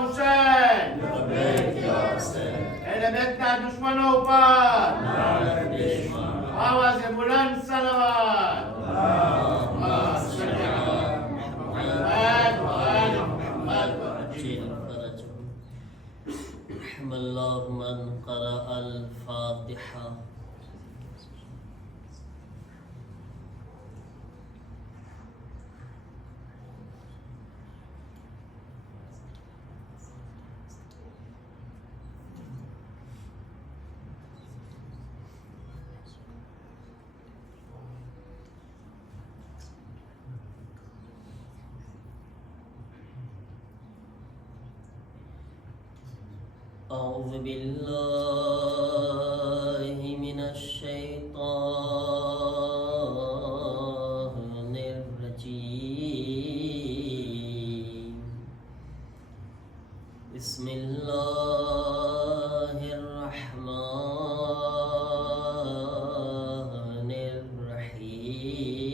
हुसैन अहले बैत का दुश्मनों पर आवाज़ बुलंद सलावत الله من قرأ الفاتحة. أعوذ بالله من الشيطان الرجيم. بسم الله الرحمن الرحيم.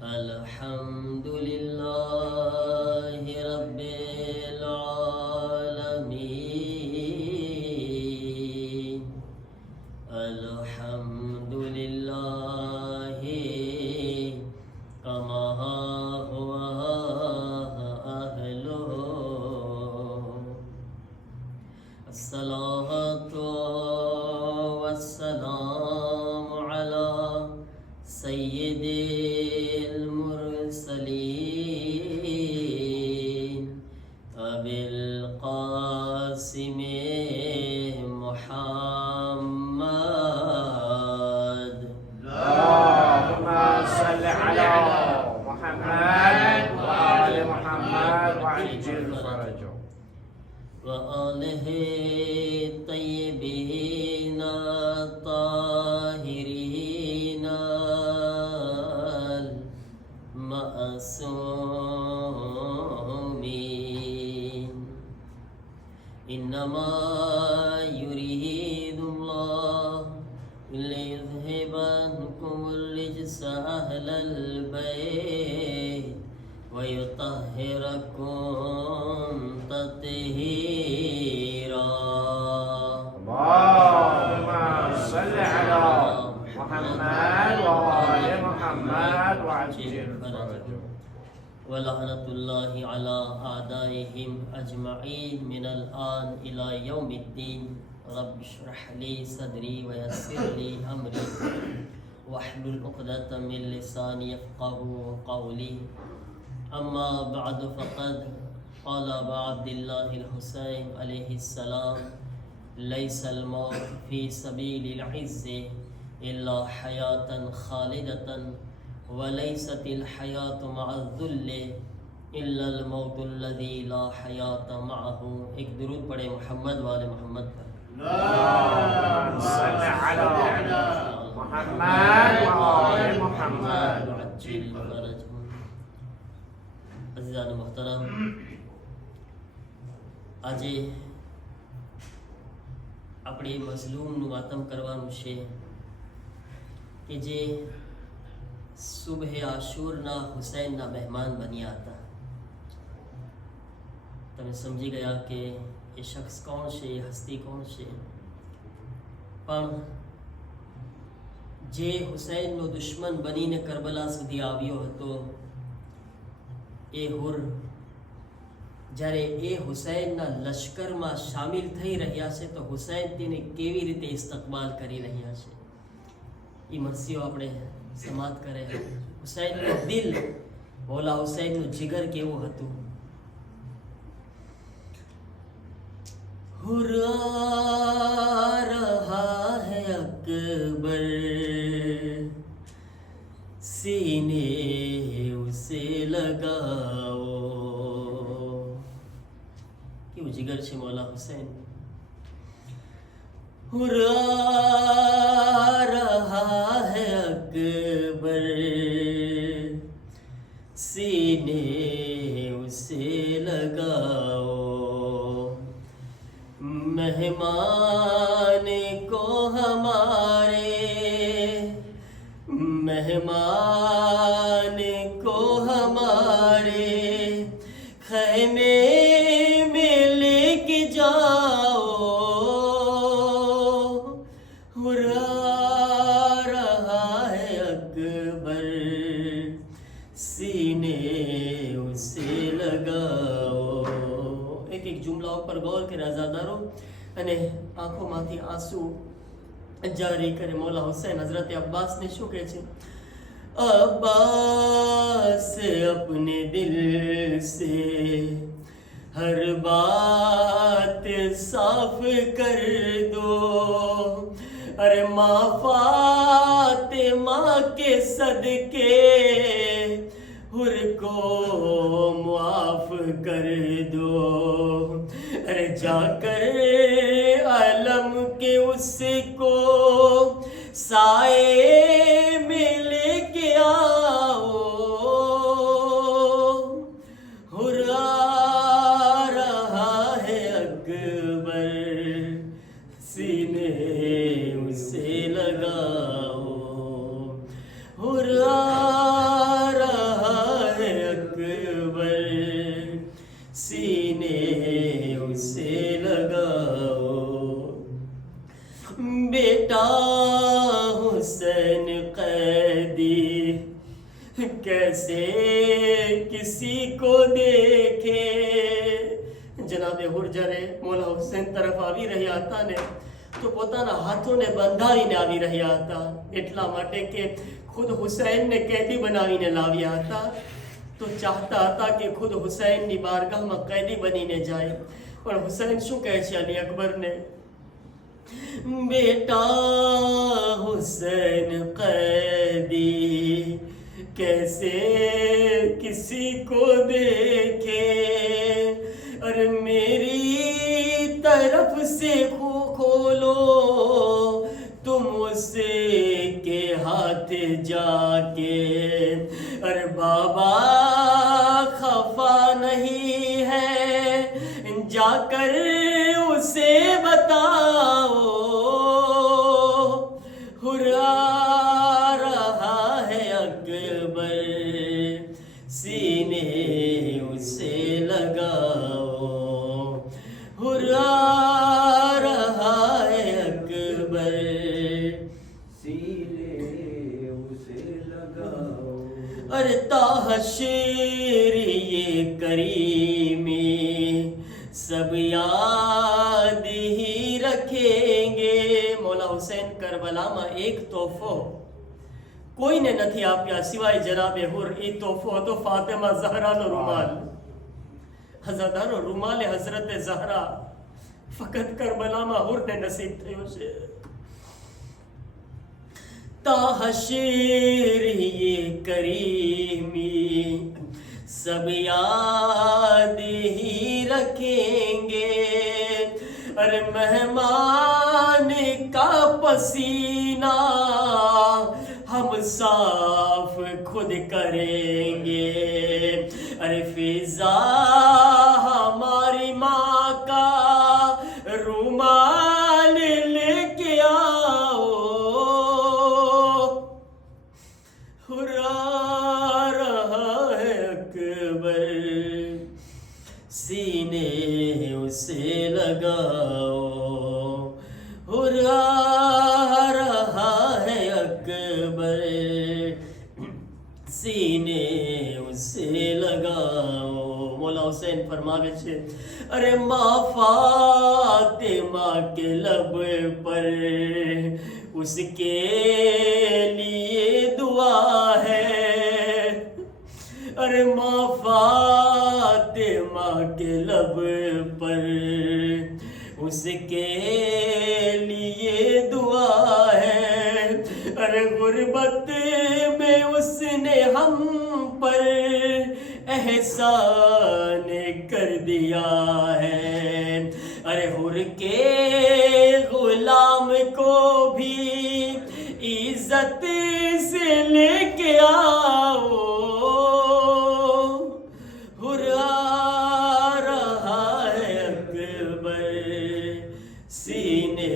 الحمد لله رب العالمين. الحمد لله كما هو أهله. الصلاة والسلام على سيد المرسلين أبي القاسم محمد. اللهم صل على محمد وآل محمد وعجل فرجه وآله الطيبين الطاهرين المعصومين. إنما يريد الله ليذهب عنكم الرجس أهل البيت ويطهركم تطهيرا. اللهم صل على محمد وآل محمد وعجل فرجه ولعنة الله على أعدائهم أجمعين من الآن إلى يوم الدين. رب اشرح لي صدري ويسر لي أمري واحلل عقدة من لساني يفقهوا قولي. أما بعد فقد قال أبا عبد الله الحسين عليه السلام: ليس الموت في سبيل العز إلا حياة خالدة وليست الحياة مع الذل إلا الموت الذي لا حياة معه. एक दुरूद पढ़े मोहम्मद वाले मोहम्मद पर. اللهم صل على محمد وآل محمد وعجل فرجهم. अज़ीज़ान मोहतरम, આજે આપણે મઝલૂમનું માતમ કરવાનું છે કે જે સુબહ આશુરના હુસૈનના મહેમાન બન્યા હતા. તમે સમજી ગયા કે એ શખ્સ કોણ છે, એ હસ્તી કોણ છે. પણ જે હુસૈનનો દુશ્મન બનીને કરબલા સુધી આવ્યો હતો, એ હુર જ્યારે એ હુસૈનના લશ્કરમાં શામિલ થઈ રહ્યા છે તો હુસૈન તેને કેવી રીતે ઇસ્તકબાલ કરી રહ્યા છે એ મરસીઓ આપણે સમાત કરે. હુસૈનનું દિલ, મૌલા હુસૈનનું જીગર કેવું હતું. हुर आ रहा है अकबर सीने उसे लगाओ. કેવું જીગર છે મૌલા હુસૈન. हुर आ रहा है अकबर सीने उसे लगाओ. मेहमान को हमारे, मेहमान को हमारे रहा है अकबर, सीने उसे लगाओ. એક એક જુમલા ઉપર ગૌર કરે આઝાદારો અને આંખોમાંથી આંસુ જારી કરે. મૌલા હુસૈન હઝરત અબ્બાસને શું કહે છે? अब्बास अपने दिल से हर बात साफ कर दो. अरे माँ फातिमा के सदके हुर को मुआफ कर दो. अरे जाकर अलम के उसको साए में लेके आओ. हुर्रा रहा है अकबर, सीने उसे लगाओ. हुर्रा रहा है अकबर, सीने उसे लगाओ. बेटा हुसैन कैदी कैसे किसी को देखे. જનાબે હુર જ્યારે મૌલા હુસૈન તરફ આવી રહ્યા હતા ને તો પોતાના હાથોને બંધાવીને આવી રહ્યા હતા, એટલા માટે કે ખુદ હુસૈનને કેદી બનાવીને લાવ્યા હતા. તો ચાહતા હતા કે ખુદ હુસૈનની બારગાહમાં કેદી બનીને જાય. પણ હુસૈન શું કહે છે અલી અકબરને? बेटा हुसैन कैदी कैसे किसी को देखे. अरे मेरी तरफ से खोलो तुम उसे के हाथ जाके. अरे बाबा खफा नहीं है, जाकर उसे बताओ. हुर्रा रहा है अकबर, सीने उसे लगाओ. हुर्रा रहा है अकबर, सीने उसे लगाओ. अरे ताहशीर ये करीमी सब याद ही रखेंगे. मौला हुसैन करबलाમાં એક તોહફો કોઈને નથી આપ્યા સિવાય જનાબે હુર. એ તોહફો હતો ફાતિમા ઝહરાનો રૂમાલ. હઝરતનો રૂમાલે હઝરત ઝહરા ફકત કરબલામાં હુરને નસીબ થયો છે. ताहशीर ये करीमी सब याद ही रखेंगे. अरे मेहमान का पसीना हम साफ खुद करेंगे. अरे फिजा हमारी माँ का रुमाल लेके आओ. हुर्रा रहा है अकबर, सीने उसे लगाओ. हुर्रा रहा है अकबर, सीने उसे लगाओ. मौला हुसैन फरमावे छे अरे माँ फातिमा के लब पर उसके लिए दुआ है. अरे माँ फातिमा के लब पर उसके लिए दुआ है. अरे गुर्बत में उसने हम पर एहसान कर दिया है. अरे हुर के गुलाम को भी इज्जत से लेके आओ. हुर्रा रहा है अकबर, सीने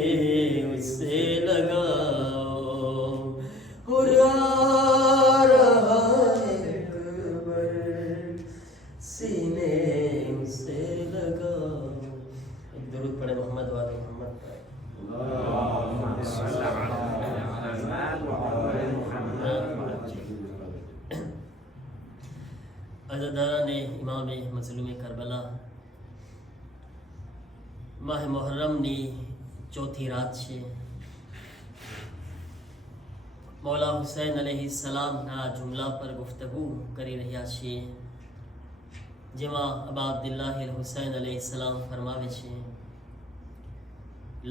उसे लगाओ. हुर्रा रहा है अकबर, सीने उसे लगाओ. एक दुरूद पढ़े मोहम्मद वाले मोहम्मद. اللهم صل على અઝદારાને ઇમામે મઝલૂમે કરબલા માહ મુહર્રમની ચોથી રાત છે. મૌલા હુસૈન અલૈહિસ્સલામના જુમલા પર ગુફ્તગુ કરી રહ્યા છીએ, જેમાં અબા અબ્દુલ્લાહ હુસૈન અલૈહિસ્સલામ ફરમાવે છે,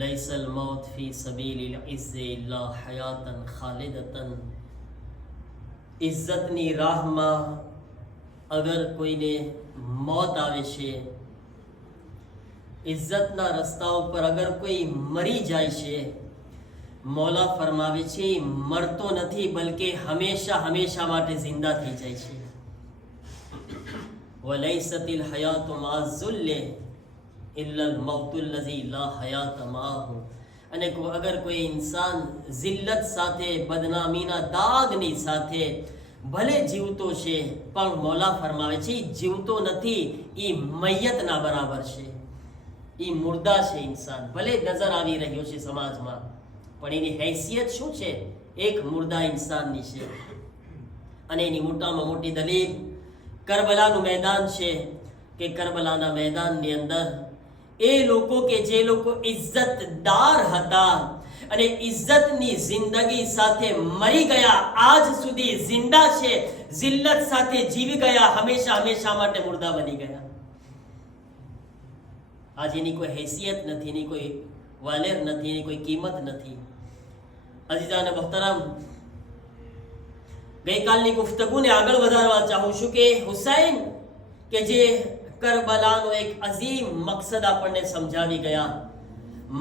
લૈસલ મૌત ફી સબીલિલ ઇઝ્ઝિ ઇલ્લા હયાતન ખાલિદતન. ઇજ્જતની રાહમાં અગર કોઈને મોત આવે છે, ઇજ્જતના રસ્તા ઉપર અગર કોઈ મરી જાય છે, મૌલા ફરમાવે છે મરતો નથી, બલકે હંમેશા હંમેશા માટે જિંદા થઈ જાય છે. વલૈસતિલ હયાતુ માઝુલ્લે ઇલ્લલ મૌતુલ લઝી લા હયાત માહુ. અને અગર કોઈ ઇન્સાન જિલ્લત સાથે, બદનામીના દાગની સાથે ભલે જીવતો છે, પણ મૌલા ફરમાવે છે જીવતો નથી, એ મૈયતના બરાબર છે, એ મુર્દા છે. ઇન્સાન ભલે નજર આવી રહ્યો છે સમાજમાં, પણ એની હૈસિયત શું છે? એક મુર્દા ઇન્સાનની છે. અને એની મોટામાં મોટી દલીલ કરબલાનું મેદાન છે કે કરબલાના મેદાનની અંદર એ લોકો કે જે લોકો ઇજ્જતદાર હતા અને ઇજ્જતની જિંદગી સાથે મરી ગયા, આજ સુધી જિંદા છે, જિલ્લત સાથે જીવી ગયા, હંમેશા હંમેશા માટે મુર્દા બની ગયા. आज एनी कोई हैसियत नहीं, एनी कोई वालेर नहीं, एनी कोई कीमत नहीं. अजीजान मोहतरम, गई कालनी गुफ्तगूने आगळ वधारवा चाहूं छुं के हुसैन के जे करबलानो एक अजीम मकसद आपने समझावी गया.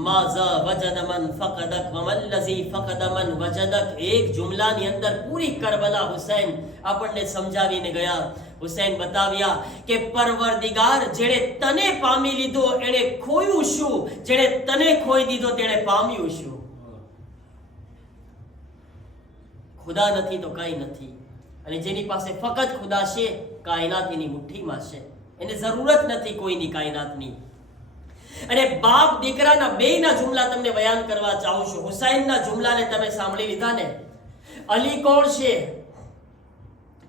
माज़ा वजद मन फक़दक वमल्लज़ी फक़द मन वजदक. एक जुमलानी अंदर पूरी करबला हुसैन आपने समझावीने गया. हुसैन बताव्या કે પરવરદિગાર જેણે તને પામી લીધો એણે ખોયું શું, જેણે તને ખોઈ દીધો તેણે પામ્યું શું. ખુદા નથી તો કાંઈ નથી, અને જેની પાસે ફક્ત ખુદા છે, કાયનાત એની મુઠ્ઠીમાં છે, એને જરૂરત નથી કોઈની કાયનાતની. અને બાપ દીકરાના બેયના જુમલા તમને બયાન કરવા ચાહું છું. હુસૈનના જુમલાને તમે સાંભળી લીધા ને. અલી કોણ છે?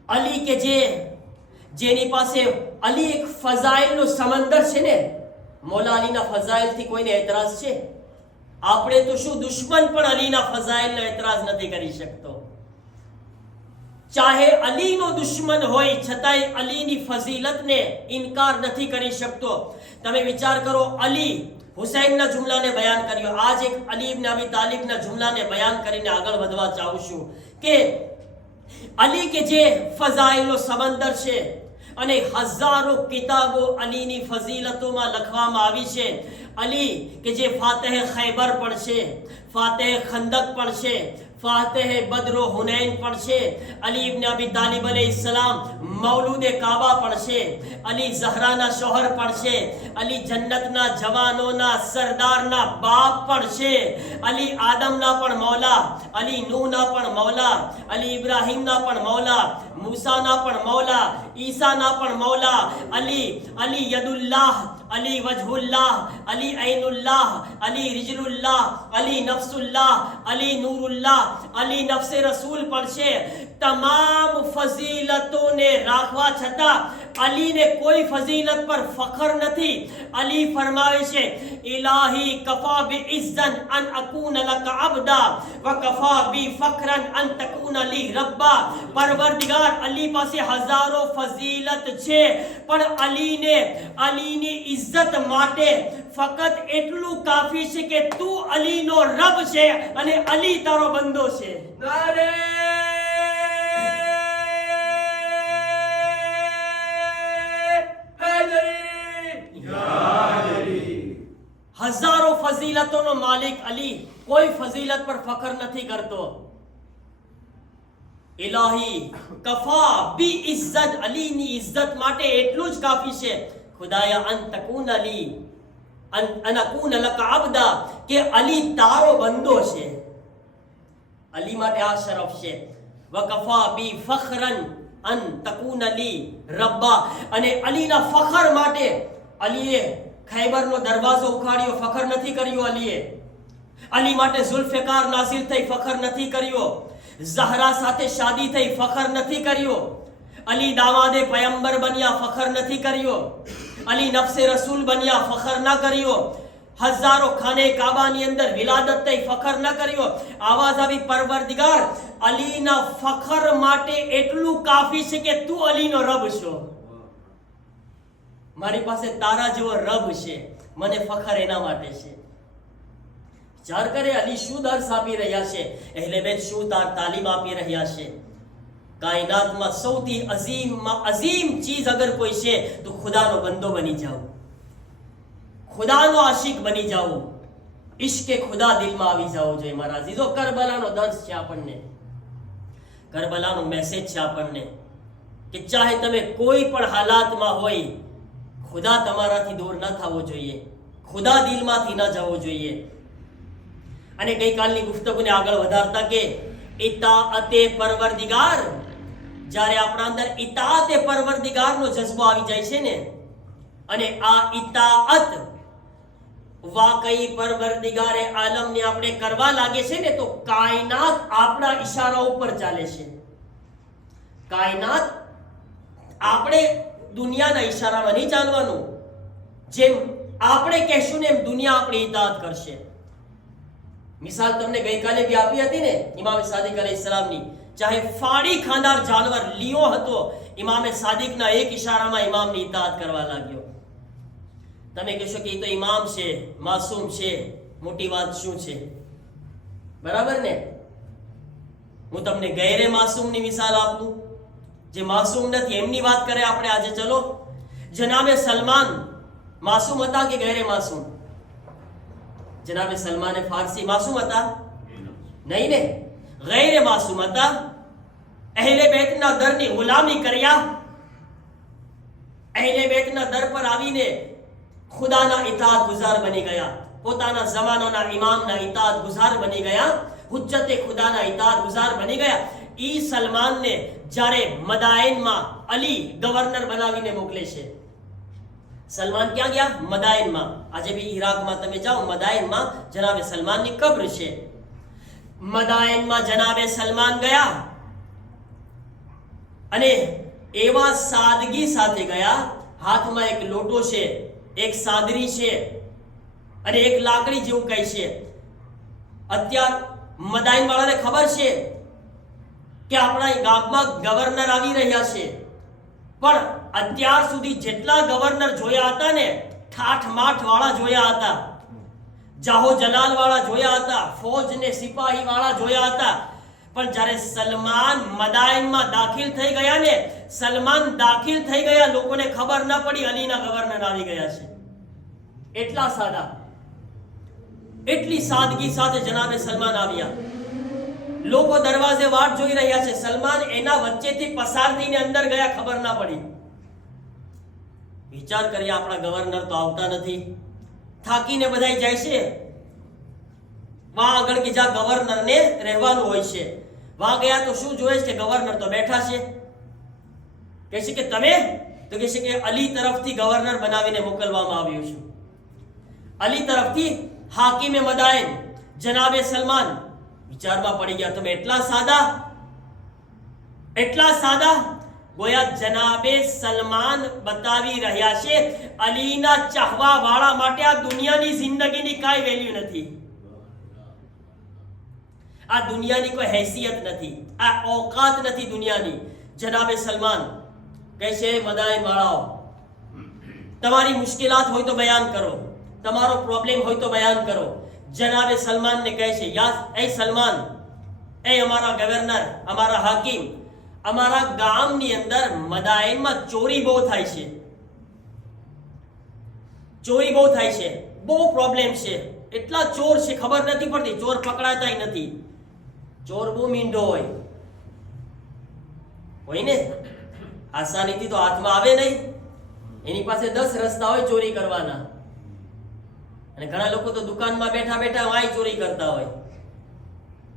અલી કે જેની પાસે અલી એક ફઝાઇલનો સમંદર છે ને. મૌલા અલીના ફઝાઇલથી કોઈને એતરાઝ છે? આપણે તો શું, દુશ્મન પણ અલીના ફઝાઇલનો એતરાઝ નથી કરી શકતો. ચાહે અલીનો દુશ્મન હોય છતાંય અલીની ફઝીલતને ઇનકાર નથી કરી શકતો. તમે વિચાર કરો, અલી હુસૈનના જુમલાને બયાન કર્યો, આજ એક અલી ઇબ્ન અબી તાલિબના જુમલાને બયાન કરીને આગળ વધવા ચાહું છું કે અલી કે જે ફઝાઇલનો સમંદર છે, અને હજારો કિતાબો અલીની ફઝીલતોમાં લખવામાં આવી છે. અલી કે જે ફાતહ ખૈબર પણ છે, ફાતહ ખંદક પણ છે, ફાતહ બદ્ર હુનૈન પણ છે. અલી ઇબ્ન અબી તાલિબ અલૈહિસ્સલામ મૌલૂદ કાબા પણ છે. અલી ઝહરાના શોહર પણ છે. અલી જન્નતના જવાનોના સરદારના બાપ પણ છે. અલી આદમના પણ મૌલા, અલી નૂહના પણ મૌલા, અલી ઇબ્રાહીમના પણ મૌલા, મૂસાના પણ મૌલા, ઈસાના પણ મૌલા. અલી યદુલ્લાહ, અલી વજહુલ્લાહ, અલી ઐનુલ્લાહ, અલી રિજલુલ્લાહ, અલી નફ્સુલ્લાહ, અલી નૂરુલ્લાહ, અલી નફ્સે રસૂલ પણ છે. તમામ ફઝીલતોને રાખવા છતાં અલીને કોઈ ફઝીલત પર ફખર નથી. અલી ફરમાવે છે, ઇલાહી કફા બિ ઇઝ્ઝન અન અકૂન લક અબદા વ કફા બિ ફખરન અન તકૂન લી રબ્બા. પરવરદિગાર, અલી પાસે હજારો ફઝીલત છે, પણ અલીની ઇજ્જત માટે ફક્ત એટલું કાફી છે કે તું અલીનો રબ છે અને અલી તારો બંદો છે. નારે હજારો ફઝીલતોનો માલિક અલી કોઈ ફઝીલત પર ફખર નથી કરતો. ઇલાહી કફા બી ઇઝ્ઝત, અલીની ઇજ્જત માટે એટલું જ કાફી છે. ખુદાયા અન તકૂન અલી અન અકૂન લક અબદા, કે અલી તારો બંદો છે. અલી માટે આ શરફ છે. વકફા બી ફખરન અન તકૂન લી રબ્બા, અને અલીના ફખર માટે અલીએ ખૈબરનો દરવાજો ઉખાડ્યો, ફખર નથી કર્યો અલીએ. અલી માટે ઝુલ્ફિકાર નાઝિર થઈ, ફખર નથી કર્યો. ઝહરા સાથે શાદી થઈ, ફખર નથી કર્યો. અલી દામાદે પયંબર બન્યા, ફખર નથી કર્યો. અલી નફસે રસૂલ બન્યા, ફખર ના કર્યો. હજારો ખાને કાબાની અંદર વિલાદત થઈ, ફખર ન કર્યો. આવાજ આવી, પરવરદિગાર અલીના ફખર માટે એટલું કાફી છે કે તું અલીનો રબ છો. મારી પાસે તારા જેવો રબ છે, મને ફખર એના માટે છે. વિચાર કરે અલી શું દર્શ આપી રહ્યા છે, અહેલે બેત શું તાલીમ આપી રહ્યા છે. કાયનાતમાં સૌથી અઝીમ ચીજ અગર કોઈ છે તો ખુદાનો બંદો બની જાઓ, ખુદાનો આશિક બની જાઓ, ઇશ્કે ખુદા દિલમાં આવી જાઓ જોઈએ. મારા અઝીઝો, કરબલાનો દર્શ છે આપણને, કરબલાનો મેસેજ છે આપણને કે ચાહે તમે કોઈ પણ હાલાતમાં હોય, ખુદા તમારાથી દૂર ન થવો જોઈએ, ખુદા દિલમાંથી ન જવો જોઈએ. અને ગઈકાલની ગુફ્તગુને આગળ વધારતા કે ઇતાઅતે પરવરદિગાર, જ્યારે આપણા અંદર ઇતાઅતે પરવરદિગારનો જજ્બો આવી જાય છે ને, અને આ ઇતાઅત વાકઈ પરવરદિગારે આલમને આપણે કરવા લાગે છે ને, તો કાયનાત આપણા ઈશારા ઉપર ચાલે છે. કાયનાત આપણે દુનિયાના ઈશારામાં નહીં ચાલવાનું. જેમ આપણે કહેશું ને એમ દુનિયા આપણી ઇતાઅત કરશે. મિસાલ તમને ગઈકાલે બી આપી હતી ને ઇમામ સાદિક અલૈહિસ્સલામની. ચાહે ફાડી ખાનાર જાનવર લીઓ હતો, ઇમામે સાદિકના એક ઈશારામાં ઇમામની ઇતાઅત કરવા લાગ્યો. તમે કહેશો કે એ તો ઇમામ છે, માસૂમ છે, મોટી વાત શું છે? બરાબર ને? હું તમને ગૈરે માસૂમની મિસાલ આપું, જે માસૂમ નથી એમની વાત કરે આપણે આજે. ચલો, જનાબે સલમાન માસૂમ હતા કે ગૈરે માસૂમ? જનાબે સલમાન ફારસી માસૂમ હતા? નહીં ને, ગૈરે માસૂમ હતા. અહેલે બેતના દરની ગુલામી કર્યા, અહેલે બેતના દર પર આવીને ખુદાના ઇતાઅત ગુઝાર બની ગયા, પોતાના જમાનાના ઇમામના ઇતાઅત ગુઝાર બની ગયા, હુજ્જતે ખુદાના ઇતાઅત ગુઝાર બની ગયા. ઈ સલમાનને જ્યારે મદાયનમાં અલી ગવર્નર બનાવીને મોકલે છે. સલમાન ક્યાં ગયા? મદાયનમાં. આજે બી ઈરાકમાં તમે જાઓ, મદાયનમાં જનાબે સલમાનની કબ્ર છે. મદાયનમાં જનાબે સલમાન ગયા અને એવા સાદગી સાથે ગયા, હાથમાં એક લોટો છે, એક સાદરી છે અને એક લાકડી જેવું કઈ છે. અત્યાર મદાયન વાળાને ખબર છે કે આપણા ગામમાં ગવર્નર આવી રહ્યા છે, પણ અત્યાર સુધી જેટલા ગવર્નર જોયા હતા ને, ઠાઠ માઠ વાળા જોયા હતા, જાહો જલાલ વાળા જોયા હતા, ફૌજ ને સિપાહી વાળા જોયા હતા. પણ જ્યારે સલમાન મદાયનમાં દાખિલ થઈ ગયા ને, સલમાન દાખિલ થઈ ગયા, લોકોને ખબર ન પડી અલીના ગવર્નર આવી ગયા છે. એટલા સાદા, એટલી સાદગી સાથે જનાબે સલમાન આવ્યા. લોકો દરવાજે વાટ જોઈ રહ્યા છે, સલમાન એના વચ્ચેથી પસાર થઈને અંદર ગયા, ખબર ના પડી. વિચાર કરીએ, આપણા ગવર્નર તો આવતા નથી, થાકીને બધાય જાય છે. વાં આગળ કે જ્યાં ગવર્નરને રહેવાનું હોય છે, વાં ગયા તો શું જોયે છે કે ગવર્નર તો બેઠા છે. કહે છે કે તમે? તો કહે છે કે અલી તરફથી ગવર્નર બનાવીને મોકલવામાં આવ્યું છે. અલી તરફથી હાકિમે મદાયન જનાબે સલમાન. વિચારમાં પડી ગયા, તમે એટલા સાદા, એટલા સાદા. ગોયા જનાબે સલમાન બતાવી રહ્યા છે અલીના ચાહવા વાળા માટે આ દુનિયાની જિંદગીની કાંઈ વેલ્યુ નથી, આ દુનિયાની કોઈ હેસિયત નથી, આ औकात નથી દુનિયાની. જનાબે સલમાન કહે છે, મદાયન વાળાઓ, તમારી મુશ્કેલાત હોય તો બયાન કરો, તમારો પ્રોબ્લેમ હોય તો બયાન કરો. જનાબે સલમાનને કહે છે, યા એ સલમાન, એ અમારા ગવર્નર, અમારા હાકિમ, અમારા ગામની અંદર મદાયનમાં ચોરી બહુ થાય છે, ચોરી બહુ થાય છે, બહુ પ્રોબ્લેમ છે. એટલા ચોર છે ખબર નથી પડતી, ચોર પકડાતા નથી. ચોર બહુ મીંડો હોય ને, આસાનીથી તો હાથમાં આવે નહીં, એની પાસે 10 રસ્તા હોય ચોરી કરવાના. અને ઘણા લોકો તો દુકાનમાં બેઠા બેઠા વાય ચોરી કરતા હોય.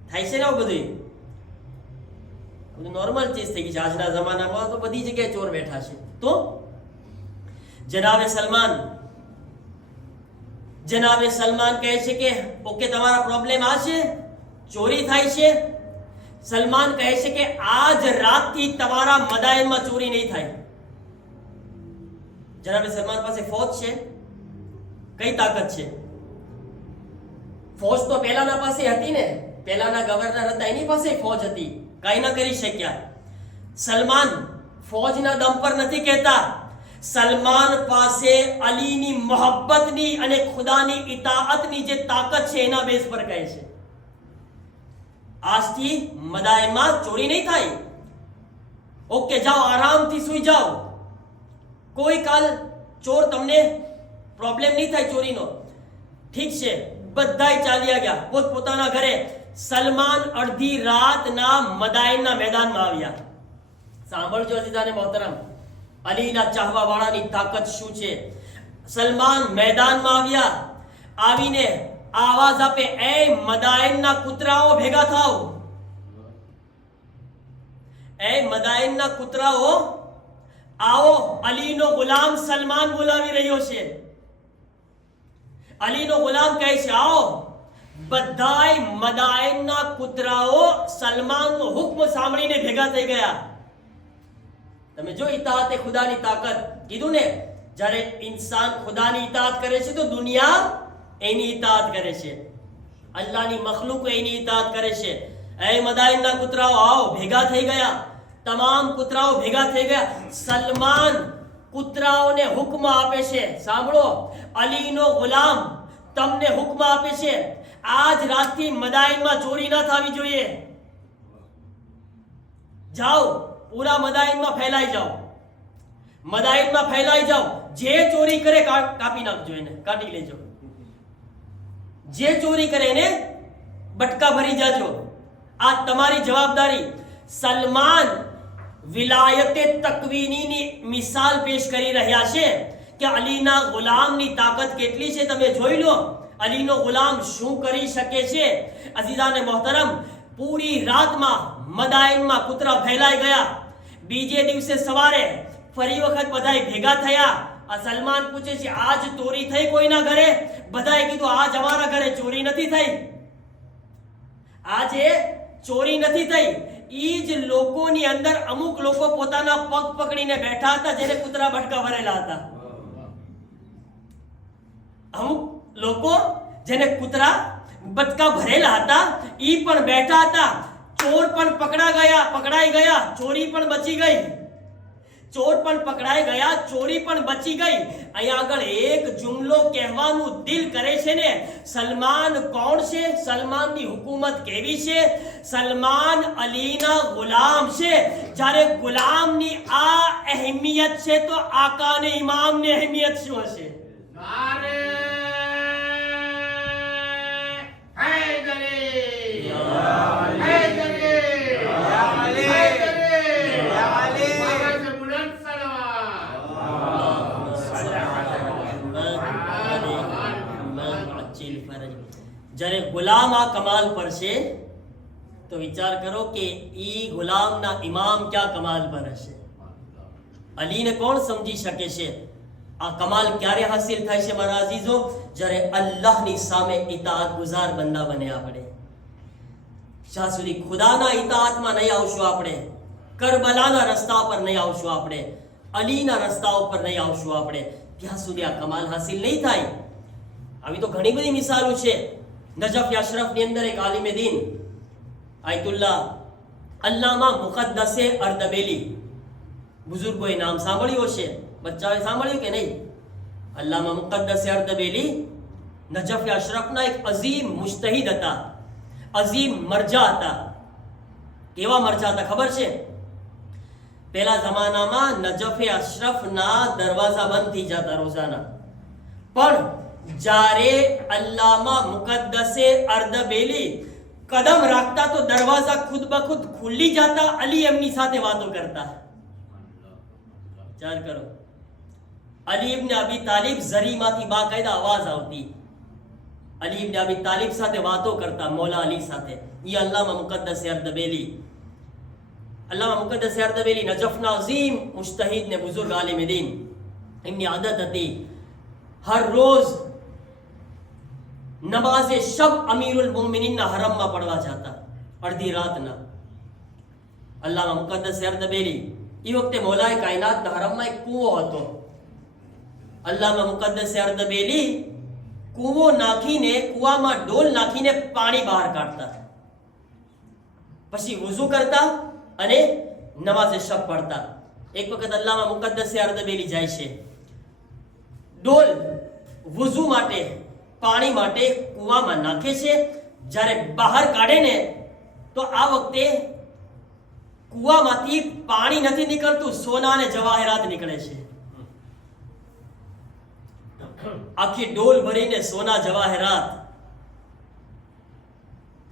થાય છે ને આવું બધું નોર્મલ ચીજ થઈ ગઈ છે આજના જમાનામાં. તો બધી જગ્યાએ ચોર બેઠા છે. તો જનાબે સલમાન કહે છે કે ઓકે, તમારા પ્રોબ્લેમ આ છે, ચોરી થાય છે. સલમાન કહે છે કે આજ રાતથી તમારા મદાયનમાં ચોરી નહીં થાય. જનાબે સલમાન પાસે ફૌજ છે, કઈ તાકાત છે? ફૌજ તો પહેલાના પાસે હતી ને, પહેલાના ગવર્નર હતા એની પાસે ફૌજ હતી, કાંઈ ન કરી શક્યા. સલમાન ફૌજના દમ પર નથી કહેતા, સલમાન પાસે અલીની મોહબ્બતની અને ખુદાની ઇતાઅતની જે તાકાત છે એના બેઝ પર કહે છે આજથી મદાયનમાં ચોરી નહીં થાય. ઓકે, જાઓ, આરામથી સુઈ જાઓ, કોઈ કાલ ચોર તમને પ્રોબ્લેમ નહીં થાય ચોરીનો. ઠીક છે, બધાય ચાલ્યા ગયા પોતપોતાના ઘરે. સલમાન અડધી રાતના મદાયનના મેદાનમાં આવ્યા. સાંભળજો અઝીઝાને મોહતરમ, અલીના ચાહવા વાળાની તાકાત શું છે. સલમાન મેદાનમાં આવ્યા, આવીને આવાજ આપે, એ મદાયનના કૂતરાઓ ભેગા થાઓ, એ મદાયનના કૂતરાઓ આવો, અલીનો ગુલામ સલમાન બોલાવી રહ્યો છે. અલીનો ગુલામ કહે છે આવો. બધાય મદાયનના કૂતરાઓ સલમાનનો હુક્મ સાંભળીને ભેગા થઈ ગયા. તમે જો ઇતાઅત એ ખુદાની તાકાત કીધું ને, જ્યારે ઇન્સાન ખુદાની ઇતાઅત કરે છે તો દુનિયા એની ઇતાઅત કરે છે, અલ્લાહની મખલુકો એની ઇતાઅત કરે છે. એ મદાયનના કૂતરાઓ આવો, ભેગા થઈ ગયા. તમામ કૂતરાઓ ભેગા થઈ ગયા. સલમાન કૂતરાઓને હુક્મ આપે છે, સાંભળો, અલીનો ગુલામ તમને હુક્મ આપે છે, આજ રાતથી મદાયનમાં ચોરી ના થવી જોઈએ. જાઓ, પૂરા મદાયનમાં ફેલાઈ જાઓ, મદાયનમાં ફેલાઈ જાઓ. જે ચોરી કરે કાપી નાખજો, એને કાઢી લેજો. જે ચોરી કરે એને બટકા ભરી જાજો. આ તમારી જવાબદારી. સલમાન વિલાયતે તકવીનીની મિસાલ પેશ કરી રહ્યા છે કે અલીના ગુલામની તાકાત કેટલી છે તમે જોઈ લો. અલીનો ગુલામ શું કરી શકે છે. અઝીઝાને મોહતરમ, પૂરી રાતમાં મદાયનમાં કૂતરા ફેલાઈ ગયા. બીજે દિવસે સવારે ફરી વખત બધાય ભેગા થયા. આ સલમાન પૂછે છે આજ ચોરી થઈ કોઈના ઘરે? બધાએ કીધું આજ અમારા ઘરે ચોરી નથી થઈ, આજે ચોરી નથી થઈ. ઈ જ લોકોની અંદર અમુક લોકો પોતાના પગ પકડીને બેઠા હતા જેને કૂતરા બટકા ભરેલા હતા. અમુક લોકો જેને કૂતરા બટકા ભરેલા હતા ઈ પણ બેઠા હતા. ચોર પણ પકડાઈ ગયા, ચોરી પણ બચી ગઈ. ચોર પણ પકડાઈ ગયા, ચોરી પણ બચી ગઈ. અહીંયા આગળ એક જુમલો કહેવાનું દિલ કરે છે ને, સલમાન કોણ છે? સલમાનની હુકુમત કેવી છે? સલમાન અલીના ગુલામ છે. જ્યારે ગુલામની આ અહેમિયત છે તો આકાને ઇમામની અહેમિયત શું હશે? જ્યારે ગુલામ આ કમાલ પર છે તો વિચાર કરો કે ઈ ગુલામના ઇમામ ક્યાં કમાલ પર હશે. અલીને કોણ સમજી શકે છે? આ કમાલ ક્યારે હાસિલ થાય છે મારા અઝીઝો? જ્યારે અલ્લાહની સામે ઇતાઅત ગુઝાર બંદા બને આપણે. જ્યાં સુધી ખુદાના ઇતાઅતમાં નહીં આવશું આપણે, કરબલાના રસ્તા પર નહીં આવશું આપણે, અલીના રસ્તા ઉપર નહીં આવશું આપણે, ત્યાં સુધી આ કમાલ હાસિલ નહીં થાય. આવી તો ઘણી બધી મિસાલો છે. નજફ અશરફની અંદર એક આલિમે દીન આયતુલ્લાહ અલ્લામા મુકદ્દસે અર્દબેલી, બુઝુર્ગોએ નામ સાંભળ્યું હશે, બચ્ચાઓએ સાંભળ્યું કે નહીં? અલ્લામા મુકદ્દસે અર્દબેલી નજફ અશરફના એક અઝીમ મુજતહિદ હતા, અઝીમ મરજા હતા. કેવા મરજા હતા ખબર છે? પહેલા જમાનામાં નજફે અશરફના દરવાજા બંધ થઈ જતા રોજાના, પણ જ્યારે અલ્લામા મુકદ્દસે અર્દબેલી કદમ રાખતા તો દરવાજા ખુદ બખુદ ખુલી જતા. અલી એમની સાથે વાતો કરતા. વિચાર કરો, અલી ઇબ્ન અબી તાલિબ ઝરીમાંથી બાકાયદા અવાજ આવતી. અલી ઇબ્ન અબી તાલિબ સાથે વાતો કરતા, મૌલા અલી સાથે. ये अल्लामा मुकद्दस अर्दबेली, अल्लामा मुकद्दस अर्दबेली नजफना अजीम मुज्तहिद ने बुजुर्ग आलिम दीन, इनकी आदत थी हर रोज नमाज शब अमीरुल मोमिनीन ना हरम में पढ़वा जाता, अर्धी रात ना અલ્લામા મુકદ્દસ અર્દબીલી એ વખતે મૌલાએ કાયનાતના હરમમાં એક કૂવો હતો. અલ્લામા મુકદ્દસ અર્દબીલી કૂવો નાખીને, કૂવામાં ડોલ નાખીને પાણી બહાર કાઢતા, પછી વુઝુ કરતા અને નમાઝે શબ પઢતા. એક વખત અલ્લામા મુકદ્દસ અર્દબીલી જાય છે, ડોલ વુઝુ માટે, પાણી માટે કૂવામાં નાખે છે. જ્યારે બહાર કાઢે ને તો આ વખતે કૂવામાંથી પાણી નથી નીકળતું, સોના અને જવાહરાત નીકળે છે. આખી ડોલ ભરીને સોના જવાહરાત.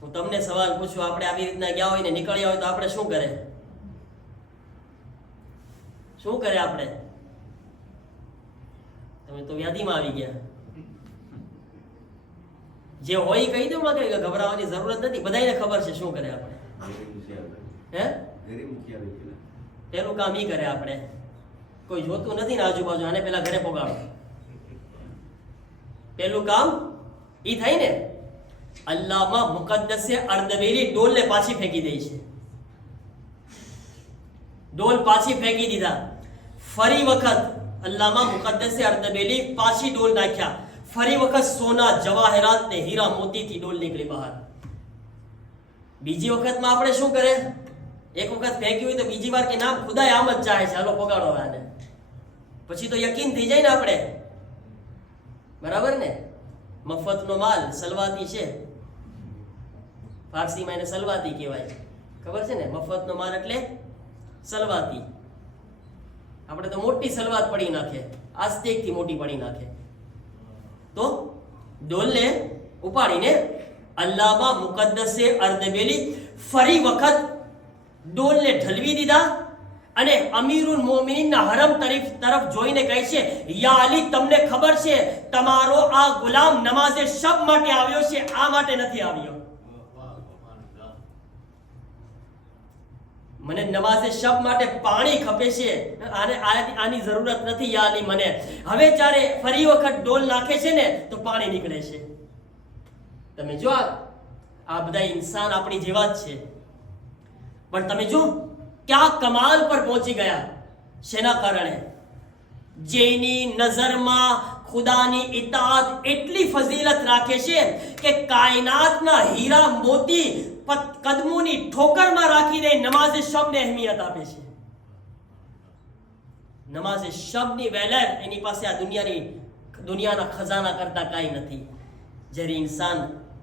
હું તમને સવાલ પૂછું, આપણે આવી રીતના ગયા હોય ને નીકળ્યા હોય તો આપણે શું કરે? શું કરે આપણે? તમે તો વ્યાધિમાં આવી ગયા. જે હોય કહી દો માં, કે ગભરાવાની જરૂરત નથી, બધાને ખબર છે શું કરે આપણે. હે, પેલું કામ ઈ કરે આપણે. કોઈ જોતું નથી ને આજુબાજુ, આને પેલા ઘરે પોગાડો. પેલું કામ ઈ થાય ને. અલ્લામા મુકદ્દસ અર્દબીલી ડોલને પાછી ફેંકી દે છે. ડોલ પાછી ફેંકી દીધા. ફરી વખત અલ્લામા મુકદ્દસ અર્દબીલી પાછી ડોલ નાખ્યા. ફરી વખત સોના જવાહરાત ને હીરા મોતીથી ડોલ નીકળી બહાર. બીજી વખતમાં આપણે શું કરે? એક વખત ફેંક્યું હોય તો બીજી વાર કે નામ ખુદાએ આમ જ ચાહે છે, હાલો પોગાડો આને. પછી તો યકીન થઈ જાય ને આપણે, બરાબર ને? મફતનો માલ સલવાતી છે, ફારસીમાં એને સલવાતી કહેવાય, ખબર છે ને? મફતનો માલ એટલે સલવાતી. આપણે તો મોટી સલવાત પડી નાખે, આસ્તેકથી મોટી પડી નાખે. તો ડોલને ઉપાડીને અલ્લામા મુકદ્દસ અર્દબીલી ફરી વખત ડોલને ઢલવી દીધા અને અમીરુલ મોમિનીનના હરમ તરફ જોઈને કહે છે, યા અલી, તમને ખબર છે તમારો આ ગુલામ નમાઝે શબ માટે આવ્યો છે, આ માટે નથી આવ્યો. મને નમાઝે શબ માટે પાણી ખપે છે, આની જરૂરત નથી યા અલી મને. હવે જ્યારે ફરી વખત ડોલ નાખે છે ને તો પાણી નીકળે છે. તમે જો આ બધા ઇન્સાન આપણી જેવા જ છે, પણ તમે જો ક્યાં કમાલ પર પહોંચી ગયા. શેના કારણે? જેની નજરમાં ખુદાની ઇતાઅત એટલી ફઝીલત રાખે છે કે કાયનાતના હીરા મોતી કદમોની ઠોકરમાં રાખીને નમાઝે શબને અહેમિયત આપે છે. નમાઝે શબની વેલેટ એની પાસે આ દુનિયાના ખજાના કરતા કાંઈ નથી. જ્યારે ઇન્સાન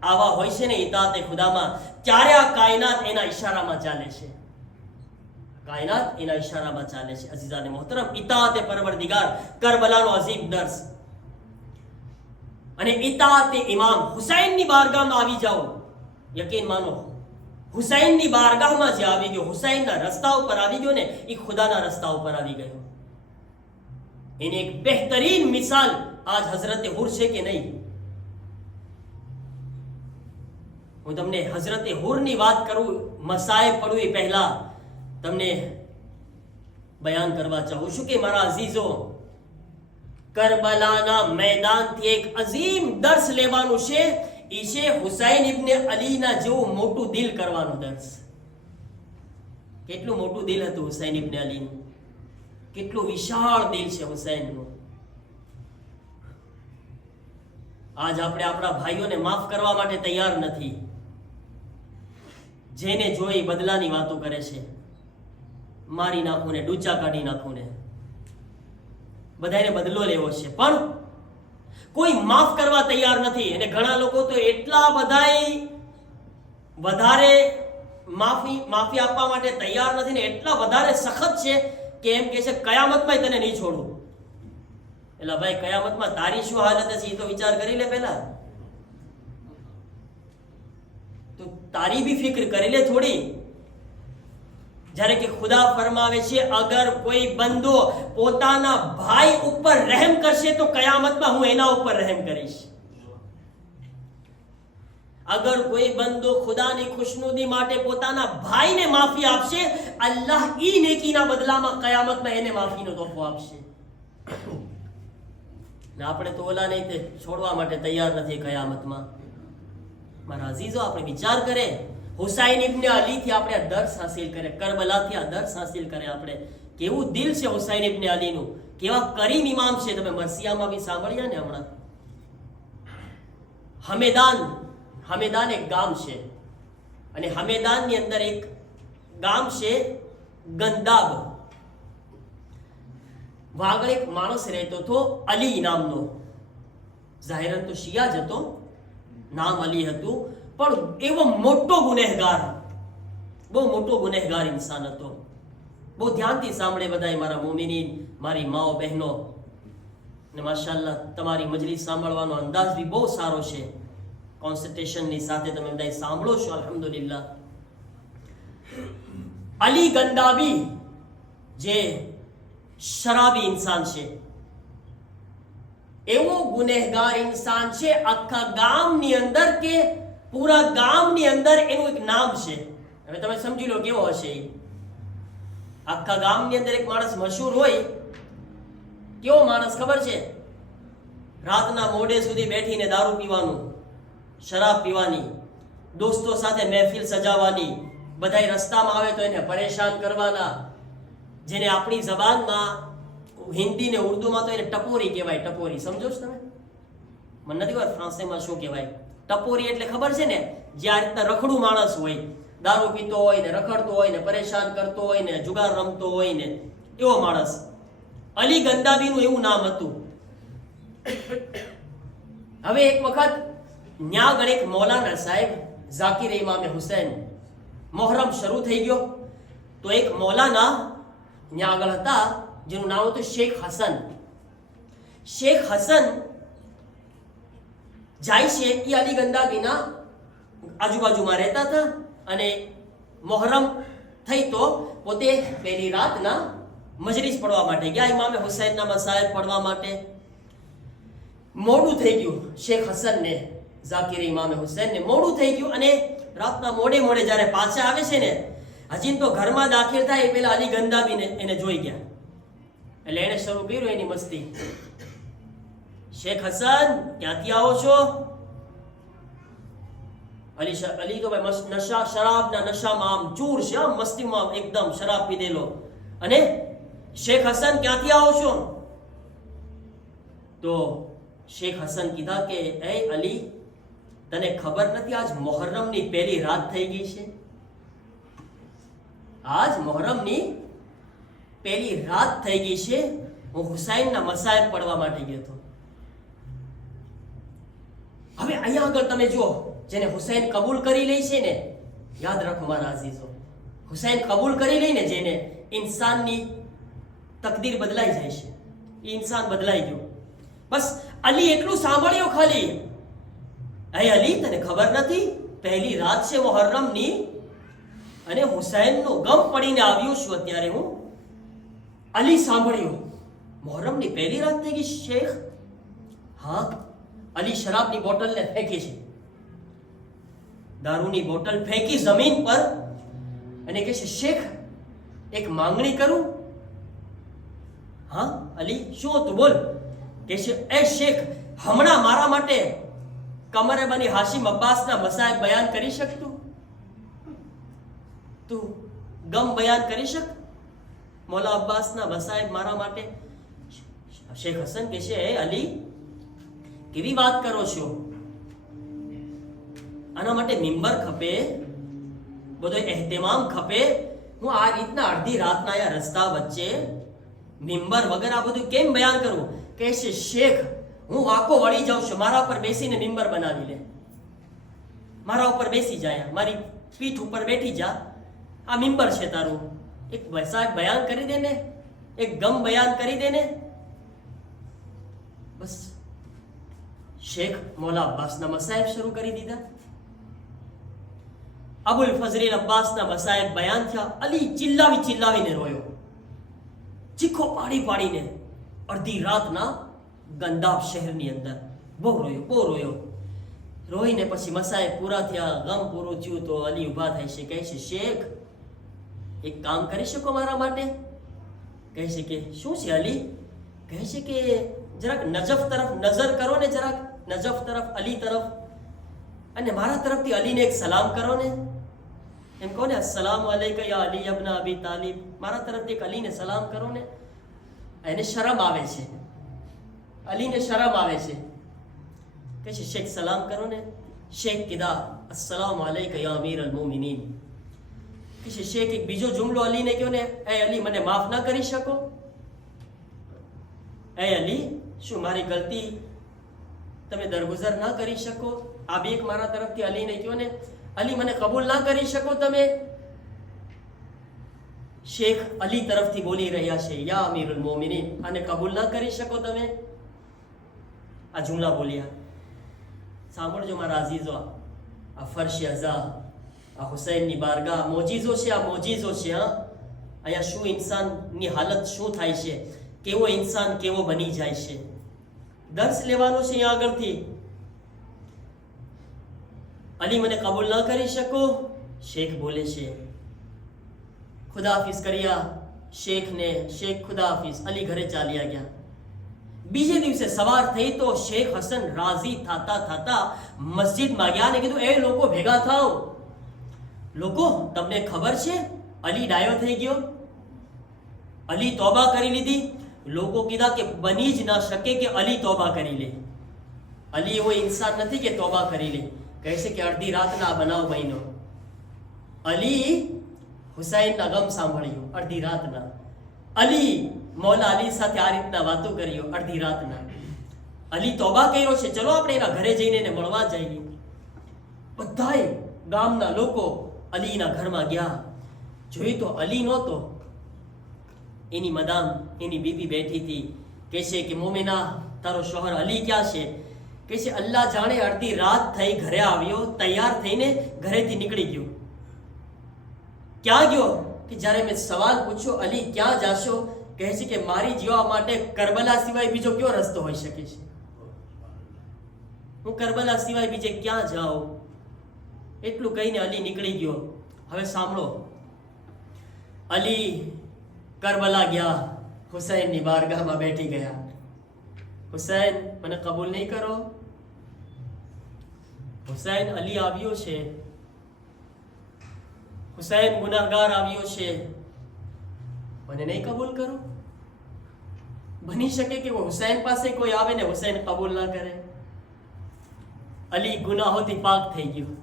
આવા હોય છે ને ઇતાઅતે ખુદામાં, ત્યારે આ કાયનાત એના ઈશારામાં ચાલે છે. કાયનાત એના ઈશારામાં ચાલે છે. અઝીઝાને મોહતરમ, ઇતાઅતે પરવરદિગાર કરબલાનો અઝીમ દર્સ. અને ઇતાઅતે ઇમામ હુસૈનની બારગાહમાં આવી જાઓ, યકીન માનો, હુસૈનની બારગાહમાં જે આવી ગયો, હુસૈનના રસ્તા ઉપર આવી ગયો ને, એ ખુદાના રસ્તા ઉપર આવી ગયો. એની એક બહેતરીન મિસાલ આજ હઝરતે હુર છે કે નહીં? હું તમને હઝરતે હુરની વાત કરું, મસાએ પડું એ પહેલા તમને બયાન કરવા ચાહું છું કે મારા અઝીઝો, કરબલાના મેદાનથી એક અઝીમ દર્સ લેવાનું છે. એ છે હુસૈન ઇબ્ને અલીના જેવું મોટું દિલ કરવાનું દર્સ. કેટલું મોટું દિલ હતું હુસૈન ઇબ્ને અલીનું, કેટલું વિશાળ દિલ છે હુસૈનનું. આજ આપણે આપણા ભાઈઓને માફ કરવા માટે તૈયાર નથી. જેને જોઈ બદલાની વાતો કરે છે, મારી નાખું ને, ડૂચા કાઢી નાખું ને, બધાને બદલો લેવો છે, પણ કોઈ માફ કરવા તૈયાર નથી. અને ઘણા લોકો તો એટલા બધાય વધારે માફી આપવા માટે તૈયાર નથી ને એટલા વધારે સખત છે કે એમ કહે છે કયામતમાં તને નહીં છોડું. એટલે ભાઈ, કયામતમાં તારી શું હાલત હશે એ તો વિચાર કરી લે પહેલા. તો તારી भी ફિક્ર કરી લે થોડી. જ્યારે કે ખુદા ફરમાવે છે, અગર કોઈ બંદો પોતાના ભાઈ ઉપર રહેમ કરશે તો કયામતમાં હું એના ઉપર રહેમ કરીશ. અગર કોઈ બંદો ખુદાની ખુશનુદી માટે પોતાના ભાઈને માફી આપશે, અલ્લાહ ઈ નેકીના બદલામાં કયામતમાં એને માફીનો તોહફો આપશે. ને આપણે તો ઓલા નહીં છોડવા માટે તૈયાર નથી કયામતમાં. મારા અઝીઝો, આપણે વિચાર કરે, હુસૈન ઇબ્ન અલીથી આપણે દર્શ હાસિલ કરે, કરબલાથી આ દર્શ હાસિલ કરે આપણે. કેવું દિલ છે હુસૈન ઇબ્ન અલીનું, કેવા કરીમ ઇમામ છે. તમે મરસિયામાં બી સાંભળ્યા ને હમણાં. હમેદાન એક ગામ છે, અને હમેદાનની અંદર એક ગામ છે ગંદાબ. આગળ એક માણસ રહેતો હતો અલી નામનો. જાહેરન તો શિયા જ હતો, નામ અલી હતું, પણ એવો મોટો ગુનેહગાર, બહુ મોટો ગુનેહગાર ઇન્સાન હતો. બહુ ધ્યાનથી સાંભળે બધા મારા મોમિનીન, મારી માઓ બહેનો. અને માશાઅલ્લાહ તમારી મજલિસ સાંભળવાનો અંદાજ બી બહુ સારો છે. કોન્સન્ટ્રેશનની સાથે તમે બધા સાંભળો છો, અલ્હમ્દુલિલ્લાહ. અલી ગંદાબી જે શરાબી ઇન્સાન છે, એવો ગુનેહગાર ઇન્સાન છે. આખા ગામની અંદર કે પૂરા ગામની અંદર એનું એક નામ છે. હવે તમે સમજી લો કેવો હશે. આખા ગામની અંદર એક માણસ મશહૂર હોય. કેવો માણસ ખબર છે? રાતના મોડે સુધી બેઠીને દારૂ પીવાનું, શરાબ પીવાની, દોસ્તો સાથે મહેફિલ સજાવવાની, બધાય રસ્તામાં આવે તો એને પરેશાન કરવાના. જેને આપણી જબાનમાં હિન્દી ને ઉર્દુમાં તો એને ટપોરી કહેવાય. ટપોરી સમજો છો તમે? મને નથી ખબર ફ્રાન્સમાં શું કહેવાય. ટપોરી એટલે ખબર છે ને, જે આ રીતના રખડું માણસ હોય, દારૂ પીતો હોય ને, રખડતો હોય ને, પરેશાન કરતો હોય ને, જુગાર રમતો હોય ને, એવો માણસ. અલી ગંદાબીનું એવું નામ હતું. હવે એક વખત ન્યા આગળ એક મૌલાના સાહેબ ઝાકિર ઇમામે હુસૈન, મોહરમ શરૂ થઈ ગયો તો એક મૌલાના ન્યા આગળ હતા જેનું નામ હતું શેખ હસન. શેખ હસન જાય છે એ અલી ગંદાબીના આજુબાજુમાં રહેતા હતા, અને મોહરમ થઈ તો પોતે પહેલી રાતના મજલિસ પડવા માટે ગયા ઇમામે હુસૈનના મસાઇલ પડવા માટે. મોડું થઈ ગયું શેખ હસનને, ઝાકિર ઇમામે હુસૈનને મોડું થઈ ગયું, અને રાતના મોડે જ્યારે પાછા આવે છે ને, હજી તો ઘરમાં દાખલ થાય એ પેલા અલી ગંદાબીને એને જોઈ ગયા. એટલે એને શરૂ કર્યું એની મસ્તી. શેખ હસન, ક્યાંથી આવો છો? અલી તો ભાઈ નશા, શરાબના નશામાં આમ ચૂર છે, આમ મસ્તીમાં એકદમ શરાબ પીધેલો. અને શેખ હસન, ક્યાંથી આવો છો? તો શેખ હસન કીધા કે એ અલી, તને ખબર નથી આજ મોહર્રમની પહેલી રાત થઈ ગઈ છે? આજ મોહર્રમની પહેલી રાત થઈ ગઈ છે. હું હુસૈનના મસાઇબ પડવા માટે ગયો હતો. હવે અહીંયા આગળ તમે જુઓ, જેને હુસૈન કબૂલ કરી લે છે ને, યાદ રાખો મારા અઝીઝો, હુસૈન કબૂલ કરી લઈને જેને, ઇન્સાનની તકદીર બદલાઈ જાય છે. એ ઇન્સાન બદલાઈ ગયો. બસ અલી એટલું સાંભળ્યું ખાલી, એ અલી, તને ખબર નથી પહેલી રાત છે મુહર્રમની, અને હુસૈનનો ગમ પડીને આવ્યો છું અત્યારે હું. અલી સાંભળ્યું, મુહર્રમની પહેલી રાત થઈ ગઈ શેખ? હા. અલી શરાબની બોટલને ફેંકી છે, દારૂની બોટલ ફેંકી જમીન પર, અને કહે છે શેખ, એક માંગણી કરું? હા અલી, શું હતું બોલ? કે છે એ શેખ, હમણાં મારા માટે કમરે બની હાશિમ અબ્બાસના મસાઇબ બયાન કરી શકતું? તું ગમ બયાન કરી શક મૌલા અબ્બાસના મસાઇબ મારા માટે? શેખ હસન કહે છે એ અલી, કેવી વાત કરો છો? આના માટે મિંબર ખપે, બધો એહતમામ ખપે. હું આ રીતના અડધી રાતના આ રસ્તા વચ્ચે મિંબર વગર આ બધું કેમ બયાન કરું? કહે છે શેખ, હું વાંકો વળી જાઉં છું, મારા ઉપર બેસીને મિંબર બનાવી લે, મારા ઉપર બેસી જાય, મારી પીઠ ઉપર બેઠી જા, આ મિંબર છે તારું, એક વસાત બયાન કરી દે ને, એક ગમ બયાન કરી દે ને. બસ શેખ મૌલા અબ્બાસના મસાઇબ શરૂ કરી દીધા. અબુલ ફઝલ અબ્બાસના મસાઇબ બયાન થયા. અલી ચિલ્લાવીને રોયો, ચીખો પાડીને, અડધી રાતના ગંદાબ શહેરની અંદર બહુ રોયો. રોઈને પછી મસાઇબ પૂરા થયા, ગમ પૂરું થયું તો અલી ઊભા થાય છે, કહે છે શેખ, એક કામ કરી શકો મારા માટે? કહે છે કે શું છે અલી? કહે છે કે જરાક નજફ તરફ નજર કરો ને, જરાક નજફ તરફ, અલી તરફ, અને મારા તરફથી અલીને એક સલામ કરો ને. એમ કહો ને, અસ્સલામુ અલૈકા યા અલી ઇબ્ન અબી તાલિબ, મારા તરફથી એક અલીને સલામ કરો ને. એને શરમ આવે છે, અલીને શરમ આવે છે. કે છે શેખ સલામ કરો ને. શેખ કીધા અસ્સલામુ અલૈકા યા અમીર અલ મોમિનીન. કે છે શેખ એક બીજો જુમલો અલીને કહો ને, એ અલી મને માફ ના કરી શકો? એ અલી, શું મારી ગલતી તમે દરગુજર ના કરી શકો? આ બે એક મારા તરફથી અલીને કહો ને. અલી મને કબૂલ ના કરી શકો તમે? શેખ અલી તરફથી બોલી રહ્યા છે, યા અમીરુલ મોમિનીન, આને કબૂલ ના કરી શકો તમે? આ જુમલા બોલ્યા. સાંભળજો મારા અઝીઝો, આ ફર્શ અઝા, આ હુસૈનની બારગાહ મોજીઝો છે. આ મોજીઝો છે. હા, અહીંયા શું ઇન્સાનની હાલત શું થાય છે, કેવો ઇન્સાન કેવો બની જાય છે. દર્શ લેવાનો છે અહીંયા આગળથી. અલી મને કબૂલ ના કરી શકો? શેખ બોલે છે. ખુદા હાફિઝ કર્યા શેખને. શેખ ખુદા હાફિઝ, અલી ઘરે ચાલ્યા ગયા. બીજે દિવસે સવાર થઈ તો શેખ હસન રાજી થતા થતા મસ્જિદમાં ગયા ને કીધું, એ લોકો ભેગા થાવ. લોકો, તમને ખબર છે અલી ડાયો થઈ ગયો, અલી તોબા કરી લીધી. લોકો કીધા કે બની જ ના શકે કે અલી તોબા કરી લે. અલી એવો ઇન્સાન નથી કે તોબા કરી લે. કહે છે કે અડધી રાતના બનાવ બન્યો. અલી હુસૈનના ગમ સાંભળ્યું અડધી રાતના. અલી મૌલા અલી સાથે આ રીતના વાતો કર્યો અડધી રાતના. અલી તોબા કર્યો છે, ચલો આપણે એના ઘરે જઈને એને મળવા જઈએ. બધાએ ગામના લોકો અલીના ઘરમાં ગયા. જોયું તો અલી નહોતો. એની મદામ, એની બીબી બેઠી હતી. કહે છે કે મોમિના, તારો શોહર અલી ક્યાં છે? કહે છે અલ્લાહ જાણે, અડધી રાત થઈ ઘરે આવ્યો, તૈયાર થઈને ઘરેથી નીકળી ગયો. ક્યાં ગયો? કે જ્યારે મેં સવાલ પૂછ્યો અલી ક્યાં જાશો, કહે છે કે મારી જીવા માટે કરબલા સિવાય બીજો કયો રસ્તો હોઈ શકે છે? હું કરબલા સિવાય બીજે ક્યાં જાઉં? એટલું કહીને અલી નીકળી ગયો. હવે સાંભળો, અલી કરબલા ગયા, હુસૈનની બારગાહમાં બેઠી ગયા. હુસૈન, મને કબૂલ નહીં કરો? હુસૈન, અલી આવ્યો છે. હુસૈન ગુનાહગાર આવ્યો છે, મને નહીં કબૂલ કરો? બની શકે કે હુસૈન પાસે કોઈ આવે ને હુસૈન કબૂલ ના કરે. અલી ગુનાહોથી પાક થઈ ગયો.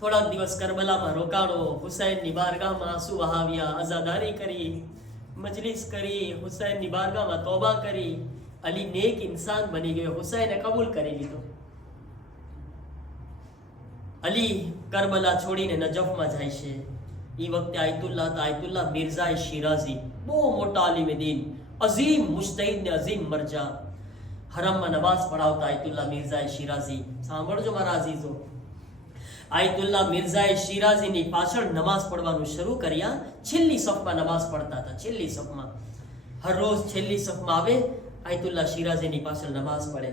થોડાક દિવસ કરબલામાં રોકાણો. હુસૈનની બારગાહમાં આંસુ વહાવ્યા, અઝાદારી કરી, મજલિસ કરી, હુસૈનની બારગાહમાં તોબા કરી. અલી નેક ઇન્સાન બની ગયો. હુસૈને કબૂલ કરી લીધો. અલી કરબલા છોડીને નજફમાં જાય છે. એ વખતે આયતુલ્લાહ હતા, આયતુલ્લાહ મિર્ઝા શિરાઝી, બહુ મોટા આલિમ દીન, અઝીમ મુજતહિદ ને અઝીમ મરજા. હરમમાં નમાઝ પઢાવતા આયતુલ્લાહ મિર્ઝા શિરાઝી. સાંભળજો મારા અઝીઝો, આયતુલ્લાહ મિર્ઝા શિરાઝીની પાછળ નમાઝ પઢવાનું શરૂ કર્યા. છેલ્લી સફમાં નમાઝ પઢતા હતા, છેલ્લી સફમાં. હર રોજ છેલ્લી સફમાં આવે, આયતુલ્લાહ શિરાઝીની પાછળ નમાઝ પઢે.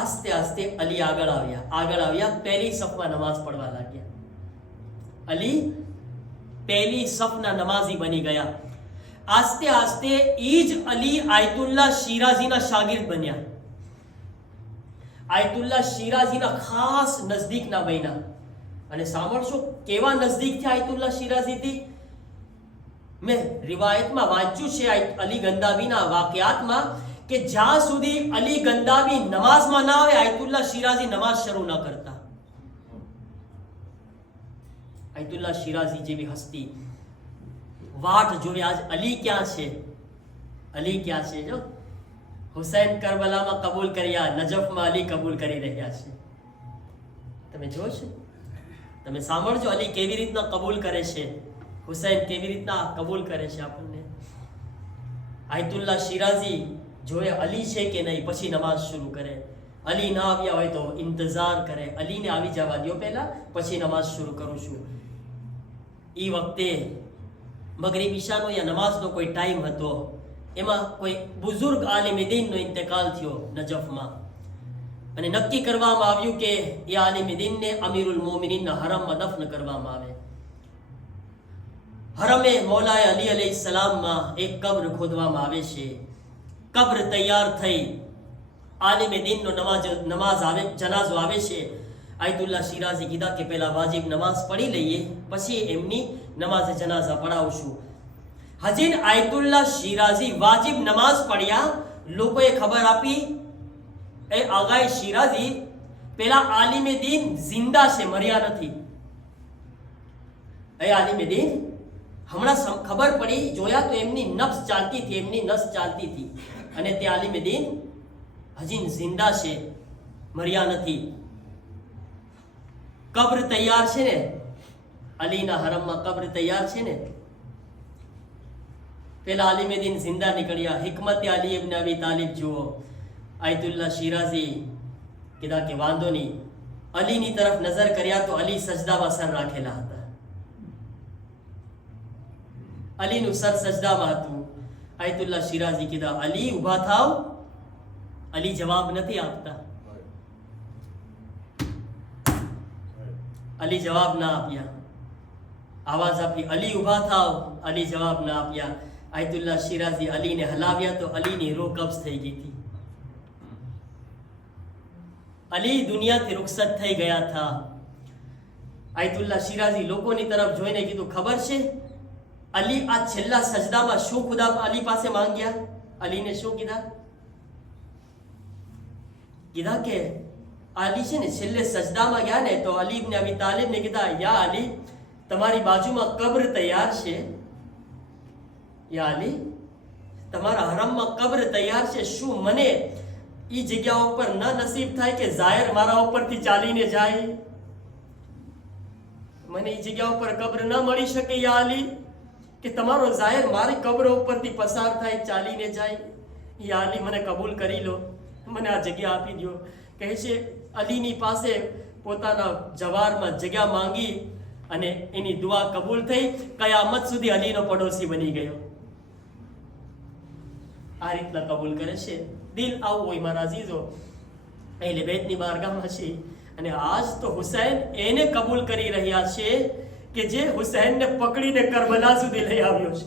આસ્તે આસ્તે અલી આગળ આવ્યા, પહેલી સફમાં નમાઝ પઢવા લાગ્યા. અલી પહેલી સફના નમાઝી બની ગયા. આસ્તે આસ્તે ઈ જ અલી આયતુલ્લાહ શિરાઝીના શાગિર્દ બન્યા. આયતુલ્લાહ શિરાઝીના ખાસ નજદીકના બન્યા. અને સાંભળશો કેવા નજદીકથી આયતુલ્લાહ શિરાઝીથી. મેં રિવાયતમાં વાંચ્યું છે અલી ગંદાવીના વાકયાતમાં કે જ્યાં સુધી અલી ગંદાવી નમાઝમાં ના આવે, આયતુલ્લાહ શિરાઝી નમાઝ શરૂ ન કરતા. આયતુલ્લાહ શિરાઝી જેવી હસ્તી વાટ જોવે. આજ અલી ક્યાં છે? અલી ક્યાં છે? જો હુસૈન કરબલામાં કબૂલ કર્યા, નજફમાં અલી કબૂલ કરી રહ્યા છે. તમે જોશો, તમે સાંભળજો અલી કેવી રીતના કબૂલ કરે છે, હુસૈન કેવી રીતના કબૂલ કરે છે આપણને. આયતુલ્લાહ શિરાઝી જોએ અલી છે કે નહીં, પછી નમાઝ શરૂ કરે. અલી ના આવ્યા હોય તો ઇંતજાર કરે, અલીને આવી જવા દો પહેલા, પછી નમાઝ શરૂ કરું છું. એ વખતે મગરીબ ઈશાનો યા નમાઝનો કોઈ ટાઈમ હતો. એમાં કોઈ બુઝુર્ગ આલિમ દીનનો ઇંતકાલ થયો નજફમાં, અને નક્કી કરવામાં આવ્યું કે એ આલિમ દીનને અમીરુલ મોમિનીનના હરમમાં દફન કરવામાં આવે. હરમે મૌલાએ અલી અલૈહિસ્સલામમાં એક કબ્ર ખોદવામાં આવે છે. કબ્ર તૈયાર થઈ, આલિમ દીનનો નમાઝ આવે, જનાઝો આવે છે. આયતુલ્લા શિરાઝી કીધા કે પહેલા વાજિબ નમાઝ પઢી લઈએ, પછી એમની નમાઝ જનાઝા પઢાવશું. હજીન આયતુલ્લા શિરાઝી વાજિબ નમાઝ પઢ્યા, લોકોએ ખબર આપી એ આગાએ શિરાઝી પેલા આલિમે દીન જિંદા છે, મર્યા નથી. એ આલિમે દીન હમણાં ખબર પડી, જોયા તો એમની નફ્સ ચાલતી હતી, એમની નસ ચાલતી હતી, અને તે આલિમે દીન હજી જિંદા છે, મર્યા નથી. કબ્ર તૈયાર છે ને, અલીના હરમમાં કબ્ર તૈયાર છે ને. પેલા આલિમે દીન જિંદા નીકળ્યા. હિકમત અલી ઇબ્ન અબી તાલિબ જુઓ. આયતુલ્લા શિરાઝી કીધા કે વાંધો નહીં. અલીની તરફ નજર કર્યા તો અલી સજદામાં સર રાખેલા હતા. અલીનું સર સજદામાં હતું. આયતુલ્લા શિરાઝી કીધા અલી ઊભા થાવ. અલી જવાબ નથી આપતા. અલી જવાબ ના આપ્યા. આવાજ આપી અલી ઊભા થાવ. અલી જવાબ ના આપ્યા. આયતુલ્લા શિરાઝી અલીને હલાવ્યા તો અલીની રૂહ કબ્ઝ થઈ ગઈ હતી. અલી દુનિયાથી રૂખસત થઈ ગયા હતા. આયતુલ્લા શિરાઝી લોકોની તરફ જોઈને કીધું ખબર છે અલી આ છેલ્લા સજદામાં શું ખુદા અલી પાસે માંગ્યા? અલીને શું કીધા? કીધા કે અલી છે ને છેલ્લે સજદામાં ગયા ને તો અલી ઇબ્ન અબી તાલિબને કીધા યા અલી તમારી બાજુમાં કબ્ર તૈયાર છે. યા અલી તમારા હરમમાં કબ્ર તૈયાર છે, શું મને ઈ જગ્યા ઉપર ન નસીબ થાય કે જાહેર મારા ઉપરથી ચાલીને જાય? મને ઈ જગ્યા ઉપર કબ્ર ન મળી શકે યા અલી, કે તમારો જાહેર મારી કબ્ર ઉપરથી પસાર થાય, ચાલીને જાય? યા અલી મને કબૂલ કરી લો, મને આ જગ્યા આપી દો. કહે છે અલીની પાસે પોતાના જવારમાં જગ્યા માંગી અને એની દુઆ કબૂલ થઈ. કયામત સુધી અલીનો પડોશી બની ગયો. આ રીતના કબૂલ કરે છે. દિલ આવું હોય મારા અઝીઝો. એટલે બેતની બારગાહમાં છે અને આજ તો હુસૈન એને કબૂલ કરી રહ્યા છે કે જે હુસૈનને પકડીને કરબલા સુધી લઈ આવ્યો છે.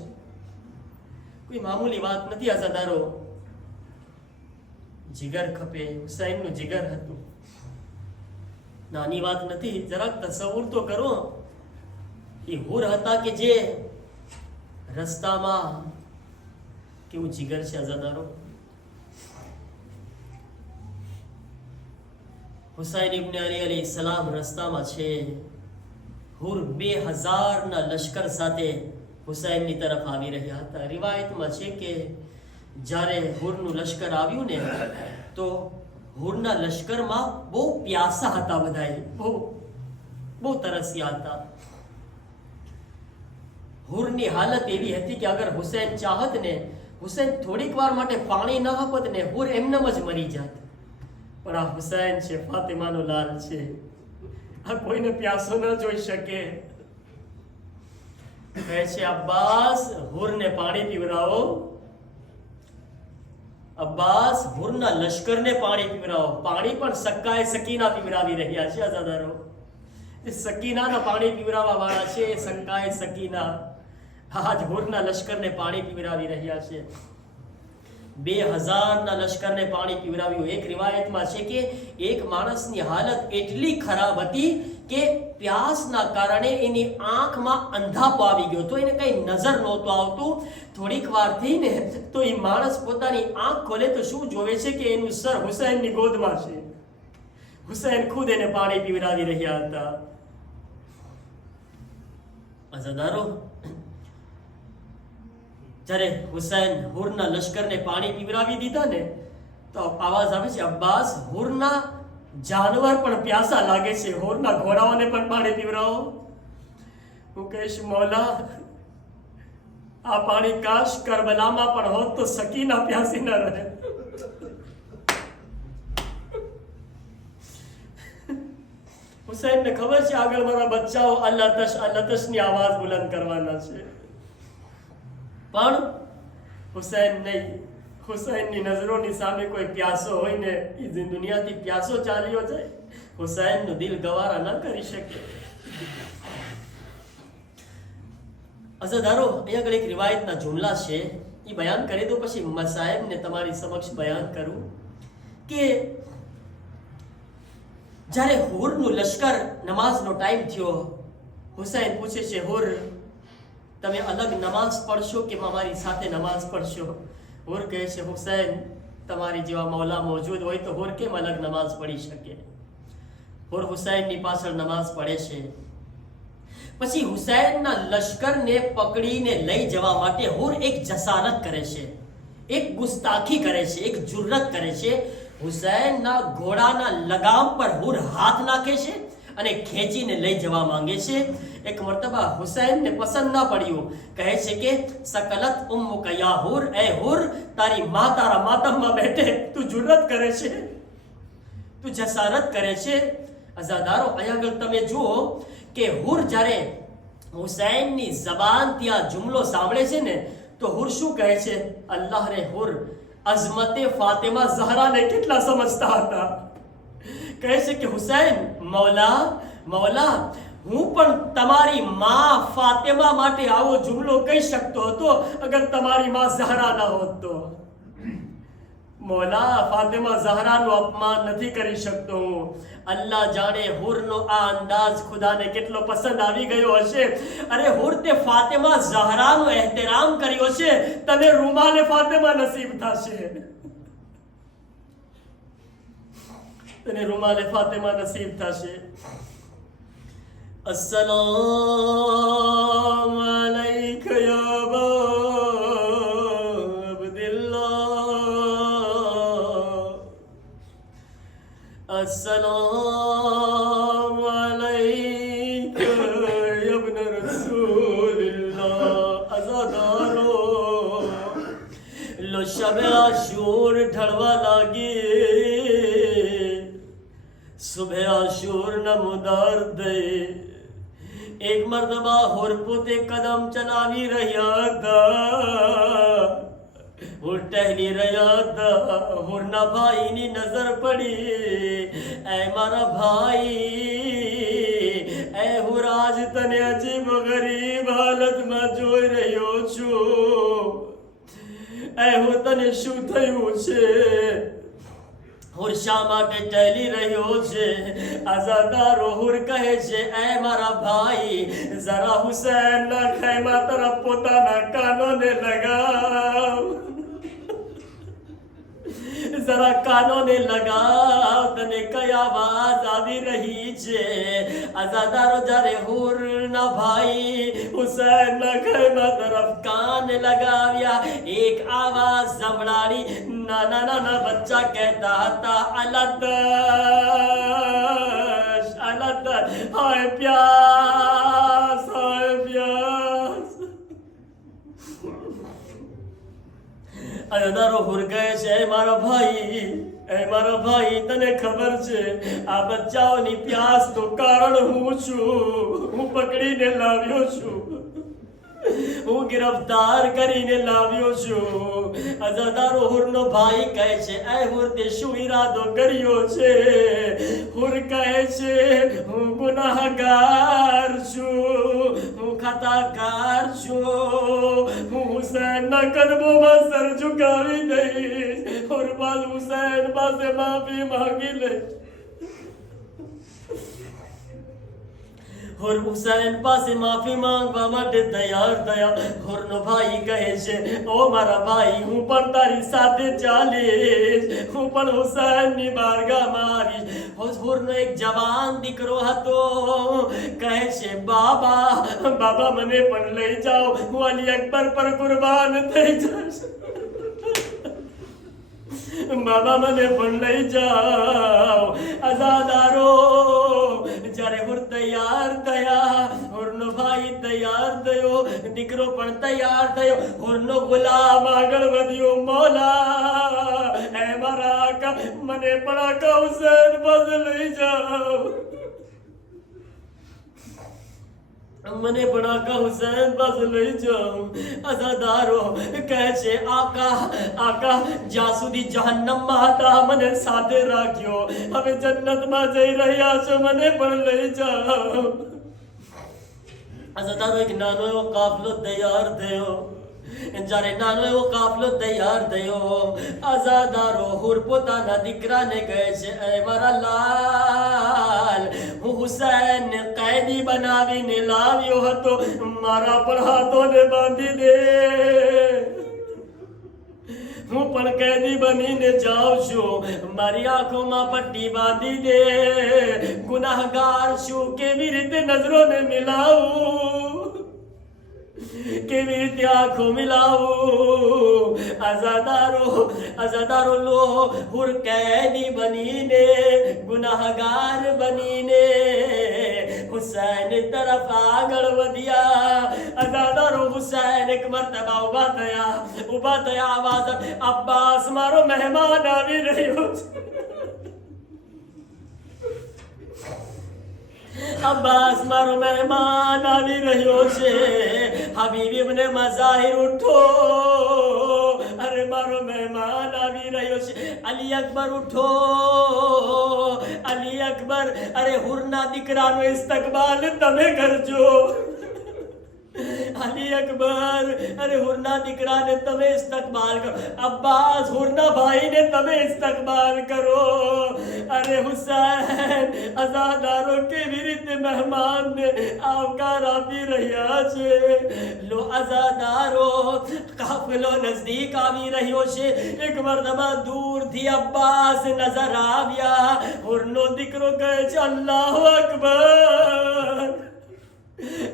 કોઈ મામૂલી વાત નથી અઝાદારો. જીગર ખપે. હુસૈનનું જીગર હતું, નાની વાત નથી. જરાક તસવ્વુર તો કરો. એ હુર હતા કે જે રસ્તામાં કેવું જીગર છે અઝાદારો. હુસૈન ઇબ્ન અલી અલૈહિ સલામ રસ્તામાં છે. હુર 2000 ના લશ્કર સાથે હુસૈનની તરફ આવી રહ્યા હતા. રિવાયતમાં છે કે જ્યારે હુરનું લશ્કર આવ્યું ને તો હુરના લશ્કરમાં બહુ પ્યાસા હતા. બધાએ બહુ તરસ્યા હતા. હુરની હાલત એવી હતી કે અગર હુસૈન ચાહત ને, હુસૈન થોડીક વાર માટે પાણી ન આપત ને, હુર એમનેમ જ મરી જાત. પણ આ હુસૈન છે, ફાતિમાનો લાલ છે, આ કોઈને પ્યાસો ન જોઈ શકે. કહે છે અબ્બાસ હુરને પાણી પીવડાવો. અબ્બાસ હુરના લશ્કરને પાણી પીવડાવો. પાણી પણ સક્કાએ સકીના પીવડાવી રહ્યા છે અઝાદારો. એ સકીનાના પાણી પીવડાવવા વાળા છે. સક્કાએ સકીના આજ હુરના લશ્કરને પાણી પીવડાવી રહ્યા છે. 2000 ના લશ્કરને પાણી પીવડાવ્યું. એક રિવાયતમાં છે કે એક માણસની હાલત એટલી ખરાબ હતી કે પ્યાસના કારણે એની આંખમાં અંધાપો આવી ગયો તો એને કઈ નજર નહોતું આવતું. થોડીક વાર થઈને તો એ માણસ પોતાની આંખ ખોલે તો શું જોવે છે કે એનું સર હુસૈનની ગોદમાં છે. હુસૈન ખુદ એને પાણી પીવડાવી રહ્યા હતા. અઝાદારો, જ્યારે હુસૈન હુરના લશ્કરને પાણી પીવડાવી દીધા ને તો આવાજ આવે છે અબ્બાસ હુરના જાનવર પણ પ્યાસા લાગે છે, હુરના ઘોડાઓને પણ પાણી પીવડાવો. હું કહીશ મૌલા આ પાણી કાશ કરબલામાં પણ હોત તો સકીના પ્યાસી ન રહે. હુસૈનને ખબર છે આગળ મારા બચ્ચાઓ અલ્લાતશની આવાજ બુલંદ કરવાના છે. પણ હુસૈન નહીં. હુસૈનની નજરોની સામે કોઈ પ્યાસો હોય ને એ દુનિયાથી પ્યાસો ચાલ્યો જાય, હુસૈનનું દિલ ગવારા ન કરી શકે. અઝાદારો, અહીંયા આગળ એક રિવાયતના જુમલા છે, એ બયાન કરી દો પછી મસાહેબને તમારી સમક્ષ બયાન કરું કે જ્યારે હુરનું લશ્કર નમાઝનો ટાઈમ થયો, હુસૈન પૂછે છે, હુર તમે અલગ નમાઝ પડશો કે અમારી સાથે નમાઝ પડશો? હુર કહે છે, હુસૈન તમારી જેવા મૌલા મોજૂદ હોય તો હુર કેમ અલગ નમાઝ પડી શકે? હુર હુસૈનની પાછળ નમાઝ પડે છે. પછી હુસૈનના લશ્કરને પકડીને લઈ જવા માટે હુર એક જસારત કરે છે, એક ગુસ્તાખી કરે છે, એક જુર્રત કરે છે. હુસૈનના ઘોડાના લગામ પર હુર હાથ નાખે છે અને ખેંચીને લઈ જવા માંગે છે. એક મર્તબા હુસૈનને પસંદ ના પડ્યું, કહે છે કે સકલત ઉમ્મુક યા હુર, એ હુર તારી માં તારા માતમમાં બેઠે, તું જુર્રત કરે છે, તું જસારત કરે છે. અઝાદારો, અહીંયા આગળ તમે જુઓ કે હુર જ્યારે હુસૈનની જબાનથી આ જુમલો સાંભળે છે ને તો હુર શું કહે છે? અલ્લાહ રે, હુર અઝમતે ફાતિમા ઝહરાને કેટલા સમજતા હતા. કહે છે કે હુસૈન, મૌલા મૌલા, હું પણ તમારી માં ફાતિમા માટે આવો જુમલો કહી શકતો હતો અગર તમારી માં ઝહરા ના હોત તો. મૌલા, ફાતિમા ઝહરાનું અપમાન નથી કરી શકતો હું. અલ્લાહ જાણે હુરનો આ અંદાજ ખુદાને કેટલો પસંદ આવી ગયો હશે. અરે હુર, તે ફાતિમા ઝહરાનો એહતરામ કર્યો છે, તને રૂમાલે ફાતિમા નસીબ થશે, તને રૂમાલે ફાતિમા નસીબ થશે. अस्सलाम अलैका या अबा अब्दिल्लाह, अस्सलाम अलैका या इब्न रसूलिल्लाह. अज़ादारो, लो शब आशूर ढळवा लागी, सुबह आशूर नमदार दे. એક મર્તબા હુર પોતે કદમ ચલાવી રહ્યા હતા, હુર ટહેલી રહ્યા હતા. હુરના ભાઈની નજર પડી. એ મારા ભાઈ, એ હુર આજ તને અજીબ ગરીબ હાલતમાં જોઈ રહ્યો છું. એ હુર તને શું થયું છે? હુર શા માટે ટહેલી રહ્યો છે? અઝાદારો, હુર કહે છે, એ મારા ભાઈ, જરા હુસૈનના ખૈમા તરફ પોતાના કાનોને લગાવ, જરા કાનોને લગાવ, તને કઈ આવાજ આવી રહી છે? અઝાદારો, જ્યારે હુરના ભાઈ હુસૈનના ખૈમા તરફ કાન લગાવ્યા, એક આવાજ સંભળાવી. નાના નાના બચ્ચા કહેતા હતા, અલદશ અલદશ, હાય પ્યાસ, હાય પ્યાસ. અઝાદારો, હુર કહે છે, એ મારા ભાઈ, એ મારા ભાઈ, તને ખબર છે આ બચ્ચાઓની પ્યાસનું કારણ હું છું. હું પકડીને લાવ્યો છું, હું ગિરફ્તાર કરીને લાવ્યો છું. અઝાદારો, હુરનો ભાઈ કહે છે, એ હુર, તે શું ઈરાદો કર્યો છે? હુર કહે છે, હું ગુનાહગાર છું, હું ખતાકાર છું, હું હુસૈનના કદમોમાં સર ઝુકાવી દઈશ. હુર બાદ હુસૈન પાસે માફી માંગી લઈશ. હુર હુસૈન પાસે માફી માંગવા માટે તૈયાર થયા. હુરનો ભાઈ કહે છે, ઓ મારા ભાઈ, હું પણ તારી સાથે ચાલીશ, હું પણ હુસૈનની બારગાહમાં આવીશ. હુરનો એક જવાન દીકરો હતો, કહે છે, બાબા બાબા, મને પણ લઈ જાઓ, હું અલી અકબર પર કુરબાન થઈ જઈશ. બાબા, મને પણ લઈ જાઓ. અઝાદારો, જ્યારે હુર તૈયાર થયા, હુરનો ભાઈ તૈયાર થયો, દીકરો પણ તૈયાર થયો. હુરનો ગુલામ આગળ વધ્યો, મૌલા, એ મારા આકા, મને પણ આકા હુસૈન પાસે લઈ જાઓ, મને પણ આકા હુસૈન પાસે લઈ જાઓ. અઝાદારો કહે છે, આકા આકા, જ્યાં સુધી જહન્નમમાં હતા મને સાથે રાખ્યો, હવે જન્નતમાં જઈ રહ્યા છો, મને પણ લઈ જાઓ. અઝાદારો, એક નાનો એવો કાફલો તૈયાર થયો. જ્યારે નાનો એવો કાફલો તૈયાર થયો, આઝાદારો હુર પોતાના દીકરાને કહે છે, એ મારા લાલ, હું હુસૈન કેદી બનાવીને લાવ્યો હતો, મારા પર હાથોને બાંધી દે, હું પણ કેદી બનીને જાઉં છું, મારી આંખોમાં પટ્ટી બાંધી દે, ગુનાહગાર છું, કેવી રીતે નજરોને મિલાવું, કેવી રીતે આંખો મિલાવું. આઝાદારો લો હુર કેદી બનીને, ગુનાહગાર બનીને હુસૈન તરફ આગળ વધ્યા. આઝાદારો હુસૈન એક મરતબા ઊભા થયા, આવાજ, અબ્બાસ મારો મહેમાન આવી રહ્યો છે, અબ્બાસ મારો મહેમાન આવી રહ્યો છે, હબીબી ઇબ્ને મઝાહિર ઉઠો, અરે મારો મહેમાન આવી રહ્યો છે, અલી અકબર ઉઠો, અલી અકબર, અરે હુરના દીકરાનો ઇસ્તકબાલ તમે કરજો, અલી અકબર, અરે હુરના દીકરાને તમે ઇસ્તકબાલ કરો, અબ્બાસ હુરના ભાઈને તમે ઇસ્તકબાલ કરો, અરે હુસૈન, આઝાદારો કેવી રીતે મહેમાનને આવકાર આપી રહ્યા છે. લો આઝાદારો, કાફલો નજદીક આવી રહ્યો છે. એક મરતબા દૂરથી અબ્બાસ નજર આવ્યા. હુરનો દીકરો કહે છે, અલ્લાહુ અકબર,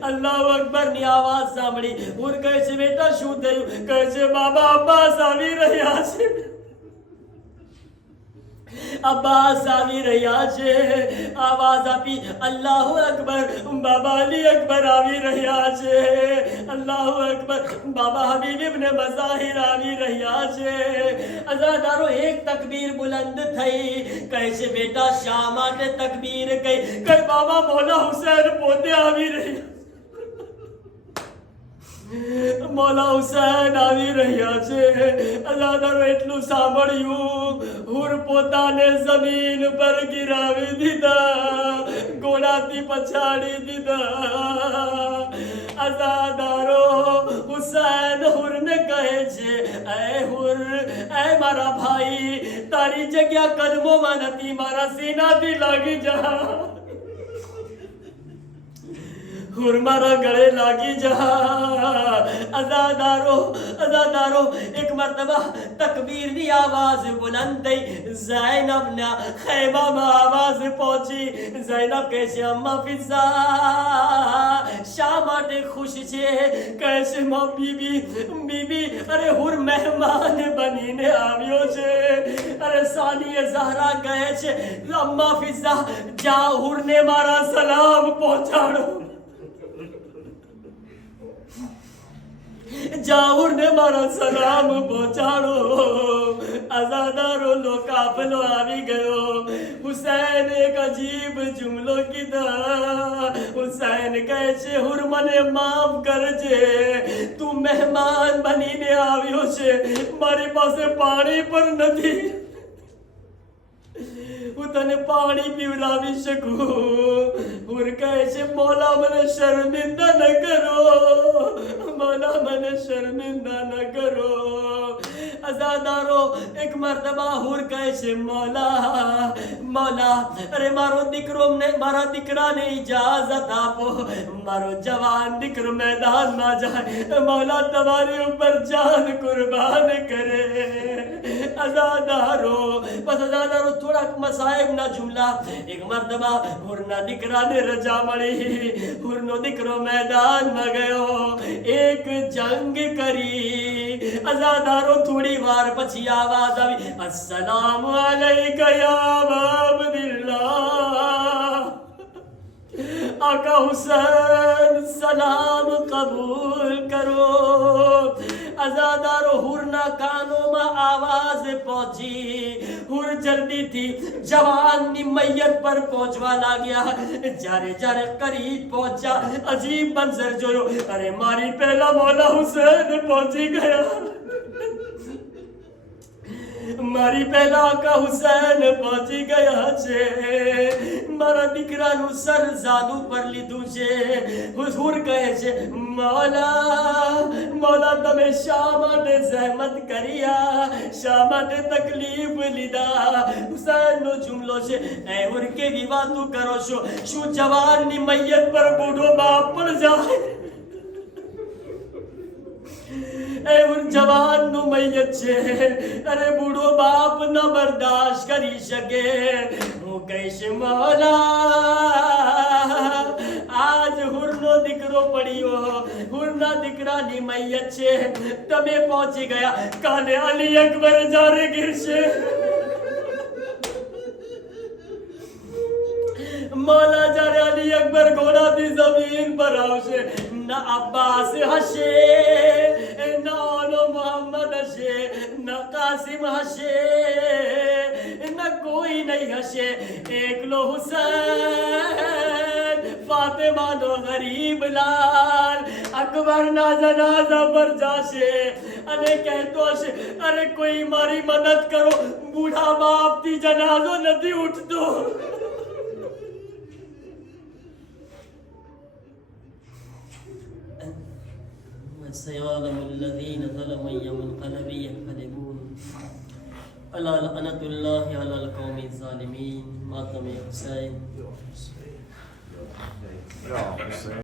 અલ્લાહુ અકબર ની આવાજ સાંભળી હુર કહે છે, બેટા શું થયું? કહે છે, બાબા અબ્બાસ આવી રહ્યા છે, અબ્બાસ આવી રહ્યા છે. આવાજ આપી, અલ્લાહુ અકબર, બાબા અલી અકબર આવી રહ્યા છે, અલ્લાહુ અકબર, બાબા હબીબ ઇબ્ને મઝાહિર આવી રહ્યા છે. આઝાદારો એક તકબીર બુલંદ થઈ. કહે છે, બેટા શા માટે તકબીર કહી? કહે, બાબા મૌલા હુસૈન પોતે આવી રહ્યા, મૌલા હુસૈન આવી રહ્યા છે. આઝાદારો એટલું સાંભળ્યું, હુર પોતાને જમીન પર ગિરાવી દીધા, ઘોડાથી પછાડી દીધા. આઝાદારો હુસૈન હુરને કહે છે, એ હુર, એ મારા ભાઈ, તારી જગ્યા કદમોમાં નથી, મારા સીનાથી લાગી જા, હુર મારા ગળે લાગી જા. આઝાદારો એક મરતબા તકબીરની આવાજ બુલંદ થઈ. ઝૈનબના ખૈબામાં આવાજ પહોંચી. ઝૈનબ કહે છે, અમ્મા ફિઝા શા માટે ખુશ છે? કહે છે, માં બીબી, અરે હુર મહેમાન બનીને આવ્યો છે. અરે સાનીએ ઝહરા કહે છે, અમ્મા ફિઝા જા હુરને મારા સલામ પહોંચાડો, જાઉર ને મારા સલામ પહોંચાડો. આઝાદારો લો કાફલો આવી ગયો. હુસૈન એક અજીબ જુમલો કીધા. હુસૈન કહે છે, હુર મને માફ કરજે, તું મહેમાન બનીને આવ્યો છે, મારી પાસે પાણી પણ નથી, હું તને પાણી પીવડાવી શકું. હુર કહે છે, મૌલા મને શર્મિંદા ન કરો, મૌલા મને શર્મિંદા ન કરો. આઝાદારો એક મરતબા હુર કહે છે, મૌલા, અરે મારો દીકરો, મારા દીકરાને ઇજાઝત આપો, મારો જવાન દીકરો મેદાનમાં જાય, મૌલા તમારી ઉપર જાન કુરબાન કરે. આઝાદારો થોડાક મસાઈબના જુમલા. એક મરતબા હુરના દીકરાને રજા મળી. હુરનો દીકરો મેદાનમાં ગયો, એક જંગ કરી. આઝાદારો થોડી વાર પછી આવાજ આવી, અસ્સલામુ અલૈકા યા અબ્દુલ્લાહ, આકા હુસૈન સલામ કબૂલ કરો. આઝાદારો હુરના કાનોમાં આવાજ પહોંચી. હુર જલ્દીથી જવાનની મૈયત પર પહોંચવા લાગ્યા. જ્યારે કરીબ પહોંચ્યા, અજીબ મંઝર જોયો. અરે મારી પહેલા મૌલા હુસૈન પહોંચી ગયા, મારી પહેલા આકા હુસૈન પહોંચી ગયા છે. મારા દીકરાનું સર જાદુ પર લીધું છે. હુર કહે છે, મૌલા मौला तमे शा माटे जहमत करिया, शा माटे तकलीफ लीधा। हुसैन नो जुमलो छे ए हुर के विवाह तू करो छो, शू जवान नी मैयत पर बूढ़ो बाप पड़ जाए। ए हुर जवान नु मैयत छे, अरे बूढ़ो बाप न बर्दाश्त करी सके। હું કહીશ મૌલા આજ હુરનો દીકરો પડ્યો, હુરના દીકરાની મૈયત છે, તમે પહોંચી ગયા, કાલે અલી અકબર જારે ગીરશે। मौला जारे अली अकबर घोड़ाथी जमीन पर आवशे, न अब्बास हशे, न ओलो मोहम्मद हशे, न कासिम हशे, न कोई नहीं हशे, एकलो हुसैन फातिमा नो गरीब लाल अकबर ना जनाजा पर जाशे अने कहतो हशे, अरे कोई मारी मदद करो, बूढ़ा बाप थी जनाजो नथी उठतो। سيعلم الذين ظلموا أي منقلب ينقلبون ألا لعنة الله على القوم الظالمين। मातम हुसैन।